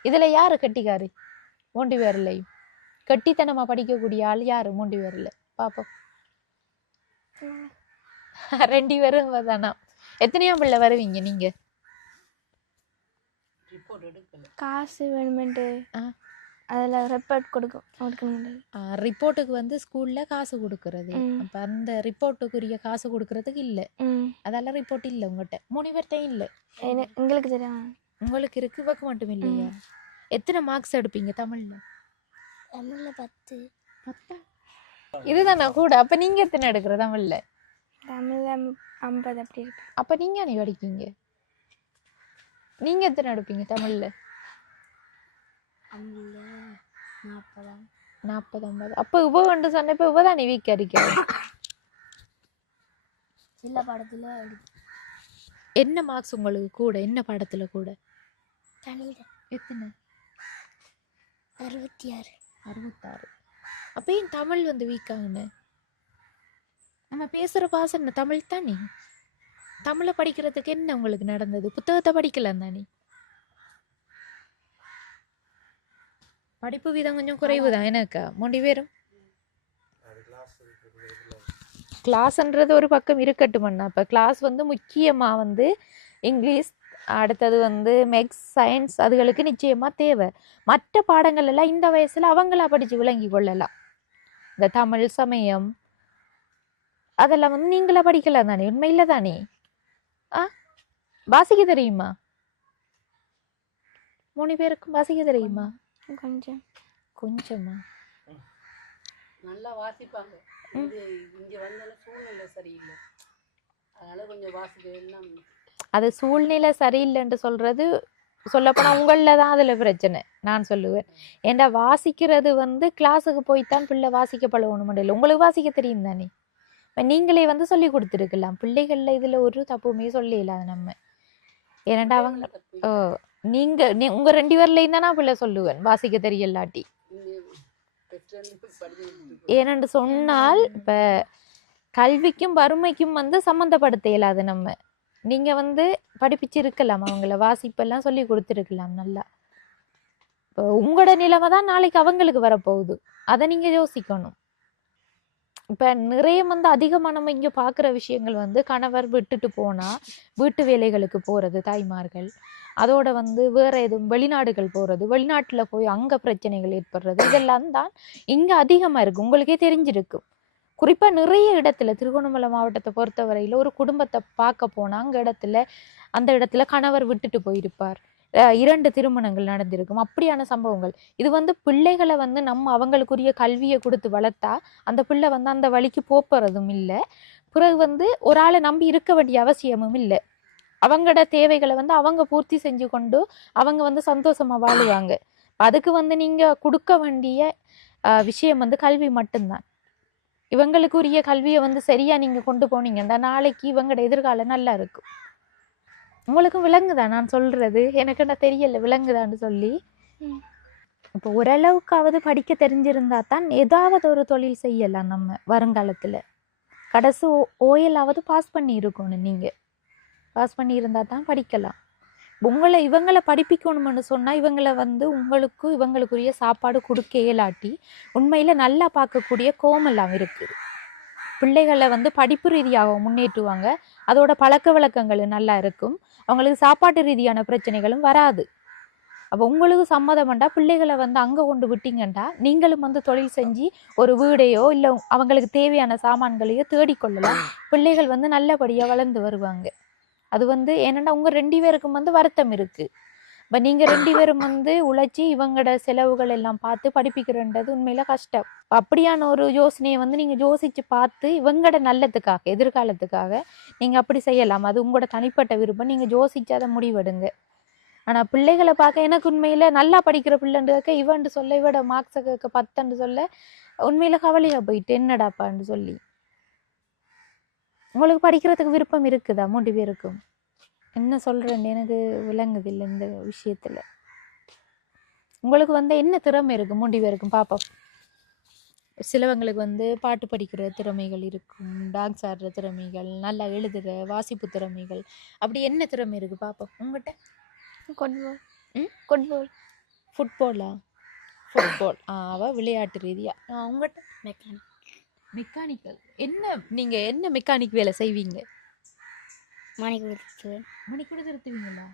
இதில் யார் கட்டிக்காரு? 3 பேர்லையும் கட்டித்தனமாக படிக்கக்கூடிய ஆள் யார்? 3 பேரில் பார்ப்போம். 2 பேரும் தானா? எத்தனையாம் பிள்ளை வருவீங்க நீங்கள்? காசு வேணுமெண்டு அதில் ரிப்போர்ட் கொடுக்கணும். ரிப்போர்ட்டுக்கு வந்து ஸ்கூலில் காசு கொடுக்கறது. அப்போ அந்த ரிப்போர்ட்டுக்குரிய காசு கொடுக்கறதுக்கு இல்லை. அதெல்லாம் ரிப்போர்ட் இல்லை உங்கள்கிட்ட? 3 பேர்ட்டையும் இல்லை. உங்களுக்கு தெரியும். உங்களுக்கு இருக்கு, இவக்கு மட்டும் இல்லையா? எத்தனை மார்க்ஸ் எடுப்பீங்க தமிழில்? 10. இதுதானா கூட? அப்போ நீங்கள் எத்தனை எடுக்கிற தமிழில்? 50 அப்படி இருக்கு. அப்போ நீங்கள் நீ படிக்கீங்க. நீங்கள் எத்தனை எடுப்பீங்க தமிழில்? 40 50. அப்போ இவ வந்து சொன்ன இப்போ இவ தான் நீ வீக் அடிக்கிறேன். சில படத்தில் என்ன மார்க்ஸ் உங்களுக்கு கூட? என்ன படத்தில் கூட? எத்தனை? 66. 66. அப்பயும் தமிழ் வந்து வீக்காகண்ணே. நம்ம பேசுகிற பாசை என்ன தமிழ் தானே. தமிழை படிக்கிறதுக்கு என்ன உங்களுக்கு நடந்தது? புத்தகத்தை படிக்கலாம் தானே. படிப்பு வீதம் கொஞ்சம் குறைவு தான் எனக்கா மொழி பேரும். கிளாஸ்ன்றது ஒரு பக்கம் இருக்கட்டும். இப்போ கிளாஸ் வந்து முக்கியமாக வந்து இங்கிலீஷ், அடுத்தது வந்து மேக்ஸ், சயின்ஸ் அதுகளுக்கு நிச்சயமாக தேவை. மற்ற பாடங்கள் எல்லாம் இந்த வயசில் அவங்களா படித்து விளங்கி கொள்ளலாம். இந்த தமிழ், சமயம் அதெல்லாம் வந்து நீங்களா படிக்கலாம் தானே. உண்மையில தானே. வாசிக்க தெரியுமா? 3 பேருக்கும் வாசிக்க தெரியுமா? கொஞ்சம். கொஞ்சமா? நல்லா வாசிப்பாங்க. இங்கே வந்தால சூழ்நிலை சரியில்லை, அதனால கொஞ்சம் வாசிக்கலாம். அது சூழ்நிலை சரியில்லைன்னு சொல்றது சொல்லப்போனால் உங்களில் தான் அதில் பிரச்சனை நான் சொல்லுவேன். ஏன்டா வாசிக்கிறது வந்து கிளாஸுக்கு போய்த்தான் பிள்ளை வாசிக்க பழகணும் இல்லை. உங்களுக்கு வாசிக்க தெரியும் தானே. நீங்களே வந்து சொல்லி கொடுத்துருக்கலாம். பிள்ளைகளில் இதில் ஒரு தப்புமே சொல்லல நம்ம. ஏன்னாண்டா அவங்க நீங்கள் உங்கள் 2 பேர்லையும் தான் நான் பிள்ளை சொல்லுவேன் வாசிக்க தெரியலாட்டி. ஏனென்று சொன்னால் இப்போ கல்விக்கும் வறுமைக்கும் வந்து சம்மந்தப்படுத்த இயலாது நம்ம. நீங்கள் வந்து படிப்பிச்சிருக்கலாம், அவங்கள வாசிப்பெல்லாம் சொல்லி கொடுத்துருக்கலாம் நல்லா. இப்போ உங்களோட நிலைமை தான் நாளைக்கு அவங்களுக்கு வரப்போகுது, அதை நீங்கள் யோசிக்கணும். இப்போ நிறைய வந்து அதிகமாக நம்ம இங்கே பார்க்குற விஷயங்கள் வந்து கணவர் விட்டுட்டு போனால் வீட்டு வேலைகளுக்கு போகிறது தாய்மார்கள், அதோட வந்து வேறு எதுவும் வெளிநாடுகள் போகிறது, வெளிநாட்டில் போய் அங்கே பிரச்சனைகள் ஏற்படுறது, இதெல்லாம் தான் இங்கே அதிகமாக இருக்குது. உங்களுக்கே தெரிஞ்சிருக்கும். குறிப்பாக நிறைய இடத்துல திருகோணமலை மாவட்டத்தை பொறுத்தவரையில் ஒரு குடும்பத்தை பார்க்க போனால் அந்த இடத்துல கணவர் விட்டுட்டு போயிருப்பார், 2 திருமணங்கள் நடந்திருக்கும், அப்படியான சம்பவங்கள். இது வந்து பிள்ளைகளை வந்து நம்ம அவங்களுக்குரிய கல்வியை கொடுத்து வளர்த்தா அந்த பிள்ளை வந்து அந்த வழிக்கு போகிறதும் இல்லை. பிறகு வந்து ஒரு ஆளை நம்பி இருக்க வேண்டிய அவசியமும் இல்லை. அவங்களோட தேவைகளை வந்து அவங்க பூர்த்தி செஞ்சு கொண்டு அவங்க வந்து சந்தோஷமாக வாழுவாங்க. அதுக்கு வந்து நீங்கள் கொடுக்க வேண்டிய விஷயம் வந்து கல்வி மட்டும்தான். இவங்களுக்குரிய கல்வியை வந்து சரியாக நீங்கள் கொண்டு போனீங்கன்னா நாளைக்கு இவங்களோட எதிர்காலம் நல்லா இருக்கும். உங்களுக்கும் விளங்குதா நான் சொல்கிறது? எனக்கு என்ன தெரியல விளங்குதான்னு சொல்லி. இப்போ ஓரளவுக்காவது படிக்க தெரிஞ்சிருந்தா தான் ஏதாவது ஒரு தொழில் செய்யலாம் நம்ம வருங்காலத்தில். கடைசி ஓயலாவது பாஸ் பண்ணி இருக்கணும். நீங்கள் பாஸ் பண்ணியிருந்தா தான் படிக்கலாம். இவங்களை படிப்பிக்கணும்னு சொன்னால் இவங்களை வந்து இவங்களுக்குரிய சாப்பாடு கொடுக்க இயலாட்டி உண்மையில் நல்லா பார்க்கக்கூடிய கோமெல்லாம் இருக்குது. பிள்ளைகளை வந்து படிப்பு ரீதியாக முன்னேற்றுவாங்க, அதோட பழக்க வழக்கங்கள் நல்லா இருக்கும், அவங்களுக்கு சாப்பாட்டு ரீதியான பிரச்சனைகளும் வராது. அப்போ உங்களுக்கு சம்மதம் வேண்டாம் பிள்ளைகளை வந்து அங்கே கொண்டு விட்டீங்கண்டா நீங்களும் வந்து தொழில் செஞ்சு ஒரு வீடையோ இல்லை அவங்களுக்கு தேவையான சாமான்களையோ தேடிக்கொள்ளலாம். பிள்ளைகள் வந்து நல்லபடியாக வளர்ந்து வருவாங்க. அது வந்து ஏன்னா உங்கள் 2 பேருக்கும் வந்து வருத்தம் இருக்குது. இப்போ நீங்கள் 2 பேரும் வந்து உழைச்சி இவங்களோட செலவுகள் எல்லாம் பார்த்து படிப்பிக்கிறன்றது உண்மையில கஷ்டம். அப்படியான ஒரு யோசனையை வந்து நீங்கள் யோசித்து பார்த்து இவங்களோட நல்லத்துக்காக எதிர்காலத்துக்காக நீங்கள் அப்படி செய்யலாம். அது உங்களோட தனிப்பட்ட விருப்பம், நீங்கள் யோசித்து அதை முடிவெடுங்க. ஆனால் பிள்ளைகளை பார்க்க எனக்கு உண்மையில் நல்லா படிக்கிற பிள்ளைன்னு கேட்க இவன்ட்டு சொல்ல இவட மார்க்ஸை கேட்க 10ன்னு சொல்ல உண்மையில் கவலையாக போயிட்டு என்னடாப்பான்னு சொல்லி. உங்களுக்கு படிக்கிறதுக்கு விருப்பம் இருக்குதா? 3 பேருக்கும் என்ன சொல்கிறேன்னு எனக்கு விளங்குதில்லை இந்த விஷயத்தில். உங்களுக்கு வந்து என்ன திறமை இருக்குது 3 பேருக்கும் பார்ப்போம். சிலவங்களுக்கு வந்து பாட்டு படிக்கிற திறமைகள் இருக்கும், டான்ஸ் ஆடுற திறமைகள், நல்லா எழுதுகிற வாசிப்பு திறமைகள், அப்படி என்ன திறமை இருக்குது பார்ப்போம் உங்கள்கிட்ட? ஃபுட்பாலா? ஃபுட்பால் அவள் விளையாட்டு ரீதியாக. உங்கள்கிட்ட மெக்கானிக்கல். என்ன நீங்கள் என்ன மெக்கானிக் வேலை செய்வீங்க? மணிக்கூட திருத்துவீங்களா?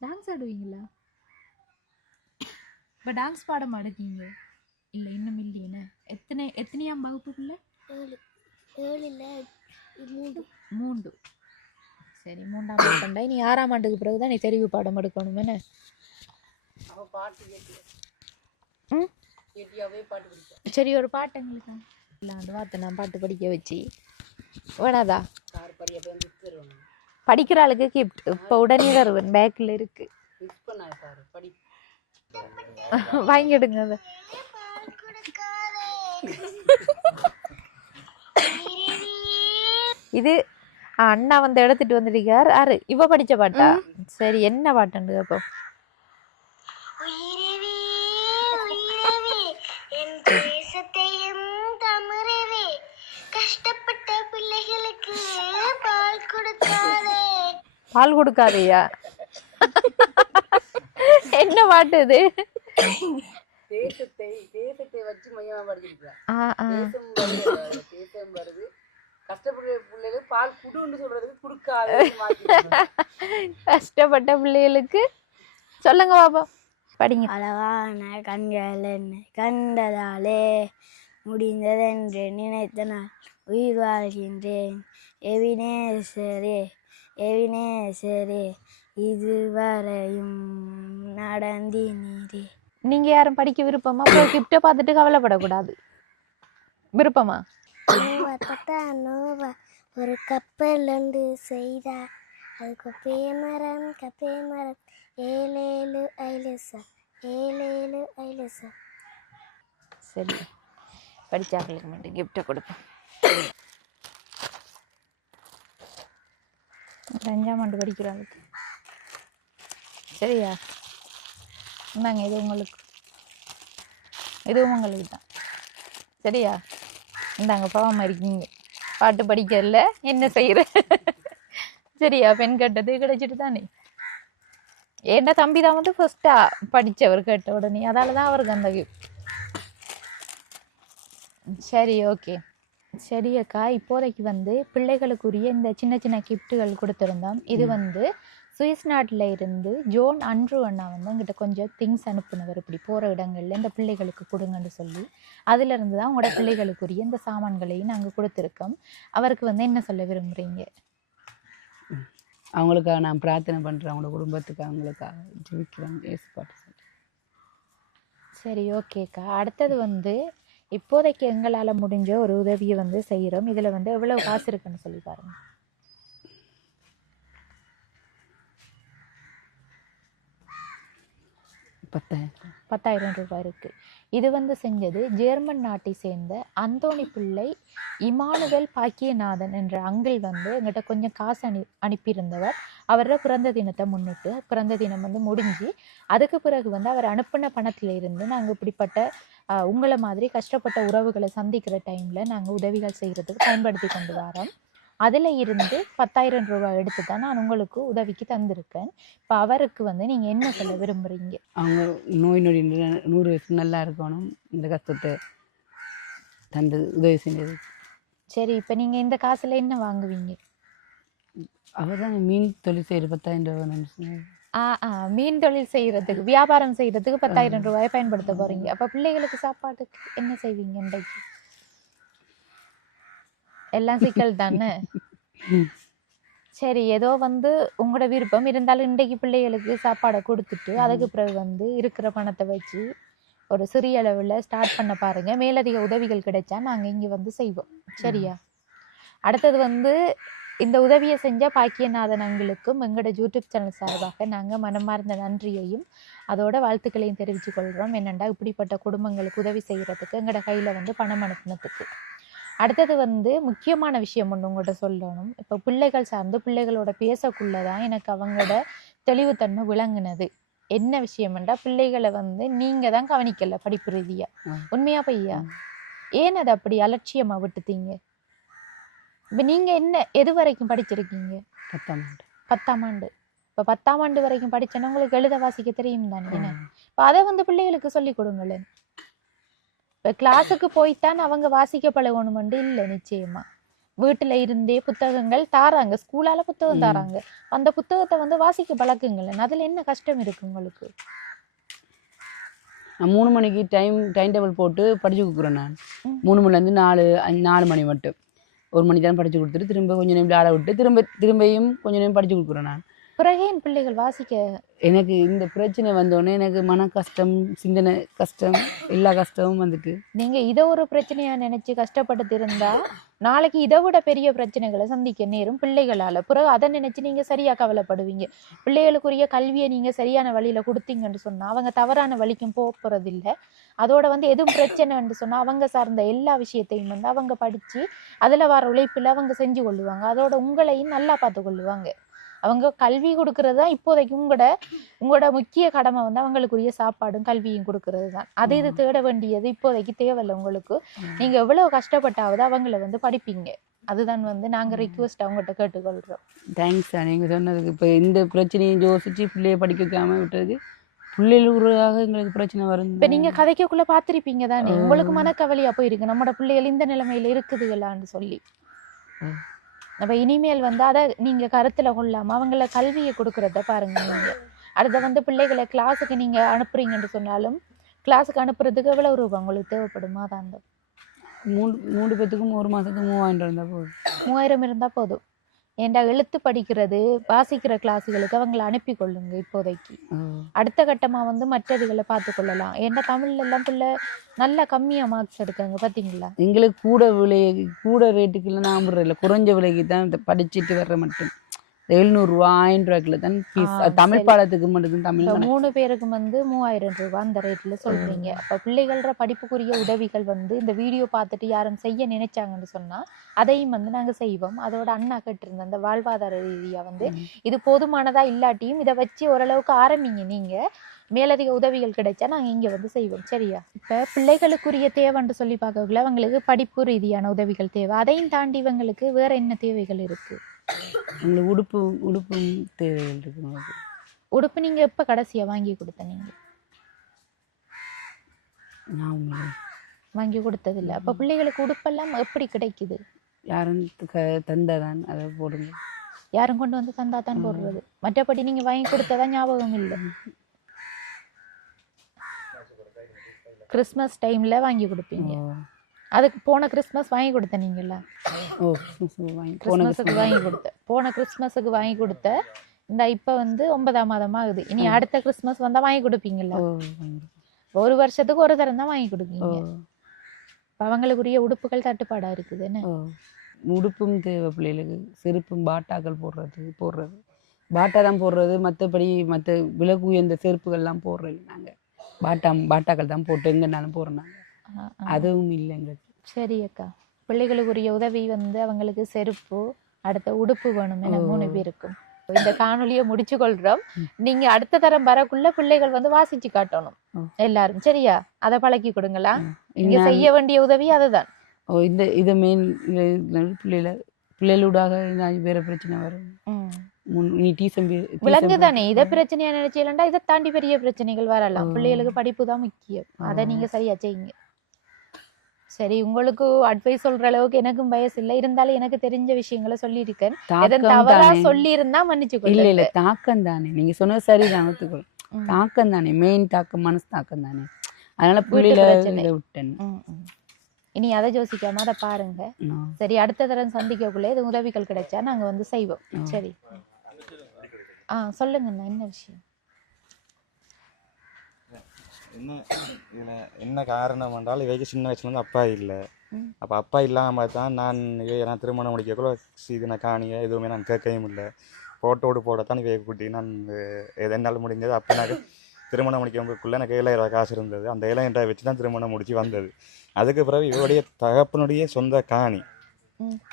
டான்ஸ் ஆடுவீங்களா? இப்போ டான்ஸ் பாடம் ஆடுவீங்க? இல்லை இன்னும் இல்லையேண்ணே. எத்தனையாம் வகுப்புக்குள்ள? 3. சரி 3ஆம் வகுப்புண்டா. நீ 6ஆம் ஆண்டுக்கு பிறகு தான் நீ தெரிவு பாடம் எடுக்கணும். என்ன சரி ஒரு பாட்டு எங்களுக்கு அந்த வார்த்தை நான் பாட்டு படிக்க வச்சு வேணாதா? படிக்கிற ஆளுக்கு கிஃப்ட் இப்போ உடனே வருவேன், பேக்கில் இருக்கு, வாங்கிடுங்க அதை. இது அண்ணா வந்து எடுத்துட்டு வந்துருக்கார். இவ படிச்ச பாட்டா? சரி என்ன பாட்டுண்டு அப்போ? பால் கொடுக்காதையா? என்ன பாட்டு இது? தேசத்தை வச்சு மையமா படிச்சிருக்கேன். ஆ, ஆ. தேசம் வருது கஷ்டப்படுற பிள்ளைகளுக்கு பால் குடுன்னு சொல்றதுக்கு குடுக்காது. கஷ்டப்பட்ட பிள்ளைகளுக்கு சொல்லுங்க பாப்பா, படிங்க. அழகான கண்கள் என்னை கண்டதாலே முடிந்ததென்று நினைத்த நான் உயிர் வாழ்கின்றேன். எவினேசரே எவினேசரே இதுவரையும் நடந்தினீரே. நீங்க யாரும் படிக்க விருப்பமா? அப்புறம் கிஃப்டை பார்த்துட்டு கவலைப்படக்கூடாது. விருப்பமா? ஒரு கப்பல் ஒன்று செய்தார், அது கப்பே மரம் ஏழேழு ஐலசா ஏழேழு ஐலசா. சரி, படிச்சாக்களுக்கு மட்டும் கிஃப்டை கொடுப்போம். 5ஆம் ஆண்டு படிக்கிறாளுக்கு. சரியா? இந்தாங்க, இது உங்களுக்கு, இதுவும் உங்களுக்கு தான். சரியா? இந்தாங்க, பாவமாக இருக்கீங்க, பாட்டு படிக்கல, என்ன செய்யற? சரியா? பெண் கேட்டது கிடைச்சிட்டு தானே. ஏன்னா தம்பி தான் வந்து ஃபர்ஸ்டா படித்தவர் கேட்ட உடனே, அதால தான் அவருக்கு அந்த gift. சரி, ஓகே. சரி அக்கா, இப்போதைக்கு வந்து பிள்ளைகளுக்குரிய இந்த சின்ன சின்ன கிஃப்ட்டுகள் கொடுத்துருந்தோம். இது வந்து சுவிஸ் நாட்டில் இருந்து ஜோன் அன்ட்ரூ அண்ணா வந்து எங்கிட்ட கொஞ்சம் திங்ஸ் அனுப்புனவர், இப்படி போகிற இடங்கள்ல இந்த பிள்ளைகளுக்கு கொடுங்கன்னு சொல்லி. அதிலிருந்து தான் உங்களோட பிள்ளைகளுக்குரிய இந்த சாமான்களையும் நாங்கள் கொடுத்துருக்கோம். அவருக்கு வந்து என்ன சொல்ல விரும்புகிறீங்க? அவங்களுக்காக நான் பிரார்த்தனை பண்ணுறேன், அவங்களோட குடும்பத்துக்கு அவங்களுக்காக ஜெபிக்கிறேன், ஏசுப்பாட்டு சொல்லி. சரி, ஓகேக்கா. அடுத்தது வந்து இப்போதைக்கு எங்களால் முடிஞ்ச ஒரு உதவியை வந்து செய்கிறோம். இதில் வந்து எவ்வளோ காசு இருக்குன்னு சொல்லி பாருங்க. ₹10,000 இருக்குது. இது வந்து செஞ்சது ஜெர்மன் நாட்டை சேர்ந்த அந்தோணி பிள்ளை இமானுவேல் பாக்கியநாதன் என்ற அங்கிள் வந்து எங்கிட்ட கொஞ்சம் காசு அனுப்பியிருந்தவர். அவரோட பிறந்த தினத்தை முன்னிட்டு, பிறந்த தினம் வந்து முடிஞ்சு அதுக்கு பிறகு வந்து அவர் அனுப்பின பணத்தில் இருந்து நாங்கள் இப்படிப்பட்ட உங்களை மாதிரி கஷ்டப்பட்ட உறவுகளை சந்திக்கிற டைமில் நாங்கள் உதவிகள் செய்கிறதுக்கு பயன்படுத்தி கொண்டு வரோம். அதில் இருந்து ₹10,000 எடுத்து தான் நான் உங்களுக்கு உதவிக்கு தந்திருக்கேன். இப்போ அவருக்கு வந்து நீங்கள் என்ன சொல்ல விரும்புகிறீங்க? அவங்க நோய் நொடி 100 வயசு நல்லா இருக்கணும், இந்த கஷ்டத்தை தந்து உதவி செஞ்சது. சரி, இப்போ நீங்கள் இந்த காசில் என்ன வாங்குவீங்க? அவர் தான் மீன் தொழில் செய்கிற ₹10,000 மீன் தொழில் செய்கிறதுக்கு, வியாபாரம் செய்கிறதுக்கு ₹10,000 பயன்படுத்த போகிறீங்க. அப்போ பிள்ளைகளுக்கு சாப்பாட்டுக்கு என்ன செய்வீங்க? இன்றைக்கு எல்லாம் சிக்கல் தானே. சரி, ஏதோ வந்து உங்களோட விருப்பம் இருந்தாலும் இன்றைக்கு பிள்ளைகளுக்கு சாப்பாடை கொடுத்துட்டு அதுக்கு பிறகு வந்து இருக்கிற பணத்தை வச்சு ஒரு சிறிய அளவில் ஸ்டார்ட் பண்ண பாருங்க. மேலதிக உதவிகள் கிடைச்சா நாங்கள் இங்கே வந்து செய்வோம். சரியா? அடுத்தது வந்து இந்த உதவியை செஞ்ச பாக்கியநாதன் அங்கிளுக்கும் எங்களோட யூடியூப் சேனல் சார்பாக நாங்கள் மனமார்ந்த நன்றியையும் அதோட வாழ்த்துக்களையும் தெரிவித்து கொள்கிறோம். என்னென்னா இப்படிப்பட்ட குடும்பங்களுக்கு உதவி செய்கிறதுக்கு எங்களோட கையில் வந்து பணம் அனுப்பினதுக்கு. அடுத்தது வந்து முக்கியமான விஷயம் ஒன்று உங்கள்கிட்ட சொல்லணும். இப்போ பிள்ளைகள் சார்ந்து பிள்ளைகளோட பேசக்குள்ளதான் எனக்கு அவங்களோட தெளிவுத்தன்மை விளங்குனது. என்ன விஷயம்ன்றா, பிள்ளைகளை வந்து நீங்கள் தான் கவனிக்கல படிப்பு ரீதியாக. உண்மையா பையா? ஏன் அதை அப்படி அலட்சியமாக விட்டுட்டீங்க? இப்போ நீங்கள் என்ன எது வரைக்கும் படிச்சிருக்கீங்க? 10ஆம் ஆண்டு. இப்போ 10ஆம் ஆண்டு வரைக்கும் படித்தேன்னா உங்களுக்கு எழுத வாசிக்க தெரியும் தானே. என்ன இப்போ அதை வந்து பிள்ளைகளுக்கு சொல்லி கொடுங்களேன். இப்போ கிளாஸுக்கு போய்த்தான் அவங்க வாசிக்க பழகணுமெண்டு இல்லை. நிச்சயமா வீட்டில் இருந்தே புத்தகங்கள் தாராங்க, ஸ்கூலால் புத்தகம் தாராங்க. அந்த புத்தகத்தை வந்து வாசிக்க பழக்குங்களேன். அதில் என்ன கஷ்டம் இருக்கு உங்களுக்கு? நான் 3 மணிக்கு டைம் டேபிள் போட்டு படித்து கொடுக்குறேன். நான் 3 மணிலேருந்து 4 மணி மட்டும் 1 மணி தான் படித்து கொடுத்துட்டு திரும்ப கொஞ்சம் நேரம் விளையாட விட்டு திரும்பியும் கொஞ்சம் நேரம் படித்து கொடுக்குறேன். நான் பிறகு என் பிள்ளைகள் வாசிக்க, எனக்கு இந்த பிரச்சனை வந்தோடனே எனக்கு மன கஷ்டம், சிந்தனை கஷ்டம், எல்லா கஷ்டமும் வந்துட்டு. நீங்கள் இதை ஒரு பிரச்சனையாக நினச்சி கஷ்டப்பட்டு இருந்தா நாளைக்கு இதை விட பெரிய பிரச்சனைகளை சந்திக்க நேரும் பிள்ளைகளால். பிறகு அதை நினச்சி நீங்கள் சரியாக கவலைப்படுவீங்க. பிள்ளைகளுக்குரிய கல்வியை நீங்கள் சரியான வழியில் கொடுத்தீங்கன்னு சொன்னால் அவங்க தவறான வழிக்கும் போகிறதில்லை. அதோட வந்து எதுவும் பிரச்சனைன்னு சொன்னால் அவங்க சார்ந்த எல்லா விஷயத்தையும் வந்து அவங்க படித்து அதில் வர உழைப்பில் அவங்க செஞ்சு கொள்ளுவாங்க. அதோட உங்களையும் நல்லா பார்த்து கொள்ளுவாங்க. அவங்க கல்வி கொடுக்கறது தான் இப்போதைக்கு உங்களோட முக்கிய கடமை வந்து அவங்களுக்குரிய சாப்பாடும் கல்வியும் கொடுக்கறது தான். அது இது தேட வேண்டியது இப்போதைக்கு தேவையில்லை உங்களுக்கு. நீங்கள் எவ்வளோ கஷ்டப்பட்டாவது அவங்கள வந்து படிப்பீங்க. அதுதான் வந்து நாங்க ரிக்வெஸ்ட் அவங்ககிட்ட கேட்டுக்கொள்றோம். தேங்க்ஸ் நீங்கள் சொன்னதுக்கு. இப்போ இந்த பிரச்சனையை யோசிச்சு பிள்ளைய படிக்க வைக்காம விட்டதுக்கு பிள்ளைகளுக்காக எங்களுக்கு பிரச்சனை வரும். இப்ப நீங்க கதைக்கக்குள்ள பாத்திருப்பீங்க தானே, உங்களுக்கு மனக்கவலையா போயிருக்கு நம்மட பிள்ளைகள் இந்த நிலைமையில இருக்குதுகளான்னு சொல்லி. அப்ப இனிமேல் வந்து அதை நீங்க கருத்துல கொள்ளாம அவங்கள கல்வியை கொடுக்கறத பாருங்க. நீங்க அடுத்த வந்து பிள்ளைகளை கிளாஸுக்கு நீங்க அனுப்புறீங்கன்னு சொன்னாலும் கிளாஸுக்கு அனுப்புறதுக்கு எவ்வளவு ரூபாய் உங்களுக்கு தேவைப்படுமா? தான் அந்த 3 பேத்துக்கும் 1 மாதத்துக்கு 3000 இருந்தால் போதும். 3000 இருந்தா போதும். ஏண்டா எழுத்து படிக்கிறது வாசிக்கிற கிளாஸுகளுக்கு அவங்களை அனுப்பி கொள்ளுங்க இப்போதைக்கு. அடுத்த கட்டமா வந்து மற்றதுகளை பார்த்து கொள்ளலாம். ஏன்னா தமிழ்ல எல்லாம் பிள்ளை நல்லா கம்மியா மார்க்ஸ் எடுக்காங்க பாத்தீங்களா. எங்களுக்கு கூட ரேட்டுக்கு இல்லை, நான் இல்லை, குறைஞ்ச விலைக்கு தான் படிச்சுட்டு வர்ற மட்டும் 700 ரூபா 1000 ரூபாய்க்குள்ள தான் ஃபீஸ். தமிழ் பாடத்துக்கு மட்டும் தமிழ் 3 பேருக்கு வந்து 3000 ரூபாய் அந்த ரேட்ல சொல்றீங்க. அப்ப பிள்ளைகள படிப்புக்குரிய உதவிகள் வந்து இந்த வீடியோ பார்த்துட்டு யாரும் செய்ய நினைச்சாங்கன்னு சொன்னா அதையும் வந்து நாங்க செய்வோம். அதோட அண்ணா கேட்டிருந்த அந்த வாழ்வாதார ரீதியா வந்து இது போதுமானதா இல்லாட்டியும் இதை வச்சு ஓரளவுக்கு ஆரம்பிங்க. நீங்க மேலதிக உதவிகள் கிடைச்சா நாங்க இங்க வந்து செய்வோம். சரியா? இப்ப பிள்ளைகளுக்குரிய தேவைன்னு சொல்லி பார்க்கக்குள்ள அவங்களுக்கு படிப்பு ரீதியான உதவிகள் தேவை. அதையும் தாண்டி இவங்களுக்கு வேற என்ன தேவைகள் இருக்கு? உங்களுக்கு உடுப்பும் தேவைகள் இருக்கு. உடுப்பு நீங்க எப்ப கடைசியா வாங்கி கொடுத்த? நீங்க வாங்கி கொடுத்தது இல்ல. அப்ப பிள்ளைகளுக்கு உடுப்பெல்லாம் எப்படி கிடைக்குது? யாரும் தந்தாதான் அதை போடுங்க. யாரும் கொண்டு வந்து தந்தா தான் போடுறது. மற்றபடி நீங்க வாங்கி கொடுத்ததா ஞாபகம் இல்லை. கிறிஸ்மஸ் டைம்ல வாங்கி கொடுப்பீங்க. அதுக்கு போன கிறிஸ்மஸ் வாங்கி கொடுத்த நீங்கல்ல? கிறிஸ்மஸுக்கு வாங்கி கொடுத்த இந்த இப்ப வந்து 9ஆம் மாதம் ஆகுது. இனி அடுத்த கிறிஸ்மஸ் வந்தா வாங்கி கொடுப்பீங்கல்ல? ஒரு வருஷத்துக்கு ஒரு தரம் தான் வாங்கி கொடுப்பீங்க. அவங்களுக்குரிய உடுப்புகள் தட்டுப்பாடா இருக்குது. என்ன உடுப்பும் தேவை பிள்ளைகளுக்கு. செருப்பும் பாட்டாக்கள் போடுறது பாட்டா தான் போடுறது. மற்றபடி மற்ற விலகு உயர்ந்த செருப்புகள்லாம் போடுறது நாங்கள் பாட்டாக்கள் தான் போட்டு எங்கன்னாலும் போடுறோம். அதுவும் இல்லை எங்களுக்கு. சரி அக்கா, பிள்ளைகளுக்குரிய உதவி வந்து அவங்களுக்கு செருப்பு அடுத்த உடுப்பு வேணும் என 3 பேருக்கும். இந்த காணொலியை முடிச்சு கொள்றோம். நீங்க அடுத்த தரம் வரக்குள்ள பிள்ளைகள் வந்து வாசிச்சு காட்டணும் எல்லாரும். சரியா? அதை பழக்கி கொடுங்களா. நீங்க செய்ய வேண்டிய உதவி அதுதான். இதை மெயின் பிள்ளைகளூடாக வேற பிரச்சனை வரும். விலங்குதானே இதை பிரச்சனையா நினைச்சீங்களா? இதை தாண்டி பெரிய பிரச்சனைகள் வரலாம். பிள்ளைகளுக்கு படிப்பு தான் முக்கியம். அதை நீங்க சரியா செய்யுங்க. சரி, உங்களுக்கு அட்வைஸ் சொல்ற அளவுக்கு எனக்கும் வயசு இல்லை. இருந்தாலும் எனக்கு தெரிஞ்ச விஷயங்களை சொல்லியிருக்கேன். தவறா சொல்லி இருந்தா மன்னிச்சுக்கொள்ள. இல்ல தாக்கம் தானே நீங்க சொன்னது சரிதான். தாக்கம் தானே மெயின் தாக்கம், மனசு தாக்கம் தானே. அதனால பிள்ளைகளை விட்டேன். இனி அதை யோசிக்காம அதை பாருங்க. சரி, அடுத்த தரம் சந்திக்கக்குள்ள இது உதவிகள் கிடைச்சா நாங்க வந்து செய்வோம். சரி, சொல்லுங்கண்ணா, என்ன விஷயம்? என்ன காரணம் என்றால் இவைக்கு சின்ன வயசுலேருந்து அப்பா இல்லை. அப்போ அப்பா இல்லாமல் தான் நான் திருமணம் முடிக்கக்குள்ள இது நான் காணிய எதுவுமே நான் கேட்கவும் இல்லை. போட்டோடு போடத்தான் இவையை கூட்டி நான் என்னால் முடிஞ்சது. அப்போ எனக்கு திருமணம் முடிக்கிறதுக்குள்ளே எனக்கு 7000 ரூபாய் காசு இருந்தது. அந்த 7000 ரூபாய் வச்சு தான் திருமணம் முடிச்சு வந்தது. அதுக்கு பிறகு இவருடைய தகப்பனுடைய சொந்த காணி.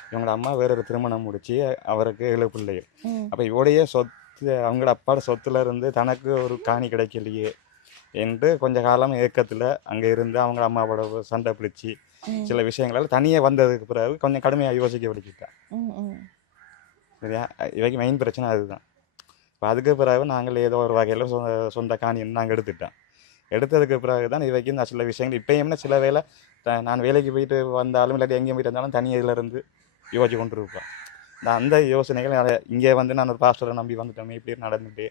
இவங்களோட அம்மா வேறொரு திருமணம் முடிச்சு அவருக்கு 7 பிள்ளைகள். அப்போ இவருடைய சொத்து, அவங்களோட அப்பாவோட சொத்துல இருந்து தனக்கு ஒரு காணி கிடைக்கலையே என்று கொஞ்ச காலம் ஏக்கத்தில் அங்கே இருந்து அவங்க அம்மாவோட சண்டை பிடிச்சி சில விஷயங்களால் தனியாக வந்ததுக்கு பிறகு கொஞ்சம் கடுமையாக யோசிக்க வலிக்கிட்டேன். சரியா? இவைக்கு மெயின் பிரச்சனை அதுதான். இப்போ அதுக்கு பிறகு நாங்கள் ஏதோ ஒரு வகையில் சொந்த காணின்னு நாங்கள் எடுத்ததுக்கு பிறகு தான் இவைக்கு நான் சில விஷயங்கள் இப்போயும்னா சில வேலை நான் வேலைக்கு போயிட்டு வந்தாலும் இல்லாட்டி எங்கேயும் போயிட்டு வந்தாலும் தனியாக இதிலேருந்து யோசிச்சு கொண்டு இருப்பேன். அந்த யோசனைகள் இங்கே வந்து நான் ஒரு பாஸ்டரை நம்பி வந்துட்டோமே, இப்படி நடந்துட்டு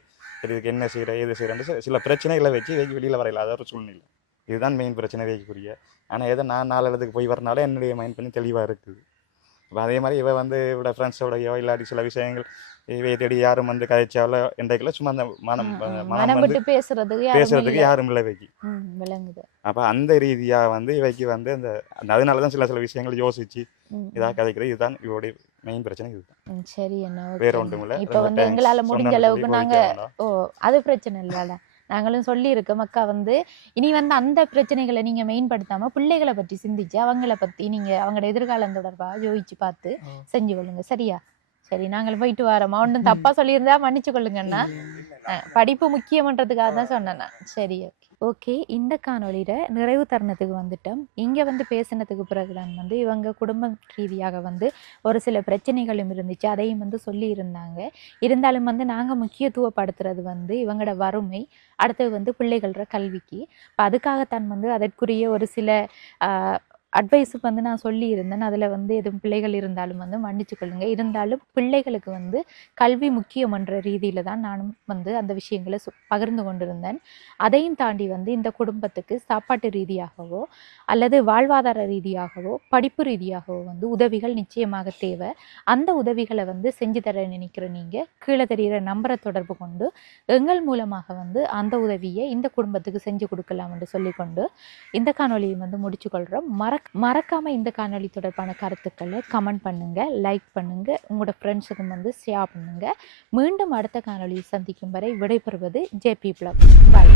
இதுக்கு என்ன செய்கிறேன் ஏது செய்கிறேன்னு சில பிரச்சனைகளை வச்சு வைக்க வெளியில் வரையில. அது ஒரு சூழ்நிலை. இதுதான் மெயின் பிரச்சனை வைக்கக்கூடிய. ஆனால் ஏதோ நான் 4 இடத்துக்கு போய் வரனால என்னுடைய மைண்ட் பண்ணி தெளிவாக இருக்குது. இப்போ அதே மாதிரி இவ வந்து இவட ஃப்ரெண்ட்ஸோடையோ இல்லாட்டி சில விஷயங்கள் இவையை தேடி யாரும் வந்து கதைச்சாலோ என்றைக்குள்ள சும்மா அந்த மனம் வந்து பேசுறதுக்கு யாரும் இல்லை வைக்கி. அப்போ அந்த ரீதியாக வந்து இவைக்கு வந்து அந்த அதனால தான் சில விஷயங்கள் யோசிச்சு இதாக கதைக்கிறது. இதுதான் இவருடைய மெயின் பிரச்சனை. இதுதான். சரி, என்ன வேற ஒன்றும் இல்லை. இப்போ வந்து எங்களால முடிஞ்ச அளவுக்கு நாங்க அது பிரச்சனை இல்லைல்ல, நாங்களும் சொல்லியிருக்கோம். அக்கா வந்து இனி வந்து அந்த பிரச்சனைகளை நீங்க மெயின்படுத்தாம பிள்ளைகளை பற்றி சிந்திச்சு அவங்கள பத்தி நீங்க அவங்களோட எதிர்காலம் தொடர்பா யோசிச்சு பார்த்து செஞ்சு கொள்ளுங்க. சரியா? சரி, நாங்கள் போயிட்டு வரோம். ஒன்றும் தப்பா சொல்லியிருந்தா மன்னிச்சு கொள்ளுங்கண்ணா. படிப்பு முக்கியம்ன்றதுக்காக தான் சொன்னேண்ணா. சரி, ஓகே. ஓகே, இந்த காணொளியில் நிறைவு தருணத்துக்கு வந்துட்டோம். இங்கே வந்து பேசினதுக்கு பிறகுதான் வந்து இவங்க குடும்ப ரீதியாக வந்து ஒரு சில பிரச்சனைகளும் இருந்துச்சு, அதையும் வந்து சொல்லியிருந்தாங்க. இருந்தாலும் வந்து நாங்கள் முக்கியத்துவப்படுத்துறது வந்து இவங்களோட வறுமை, அடுத்தது வந்து பிள்ளைகளோட கல்விக்கு. இப்போ அதுக்காகத்தான் வந்து அதற்குரிய ஒரு சில அட்வைஸு வந்து நான் சொல்லியிருந்தேன். அதில் வந்து எதுவும் பிள்ளைகள் இருந்தாலும் வந்து மன்னிச்சு கொள்ளுங்க. இருந்தாலும் பிள்ளைகளுக்கு வந்து கல்வி முக்கியம்ன்ற ரீதியில் தான் நானும் வந்து அந்த விஷயங்களை பகிர்ந்து கொண்டிருந்தேன். அதையும் தாண்டி வந்து இந்த குடும்பத்துக்கு சாப்பாட்டு ரீதியாகவோ அல்லது வாழ்வாதார ரீதியாகவோ படிப்பு ரீதியாகவோ வந்து உதவிகள் நிச்சயமாக தேவை. அந்த உதவிகளை வந்து செஞ்சு தர நினைக்கிற நீங்கள் கீழே தெரிகிற நம்பரை தொடர்பு கொண்டு எங்கள் மூலமாக வந்து அந்த உதவியை இந்த குடும்பத்துக்கு செஞ்சு கொடுக்கலாம் என்று சொல்லிக்கொண்டு இந்த காணொலியை வந்து முடிச்சு கொள்கிறோம். மறக்காமல் இந்த காணொலி தொடர்பான கருத்துக்களை கமெண்ட் பண்ணுங்கள், லைக் பண்ணுங்கள், உங்களோட ஃப்ரெண்ட்ஸுக்கும் வந்து ஷேர் பண்ணுங்கள். மீண்டும் அடுத்த காணொலியை சந்திக்கும் வரை விடைபெறுவது ஜேபி பிளாக். பாய்.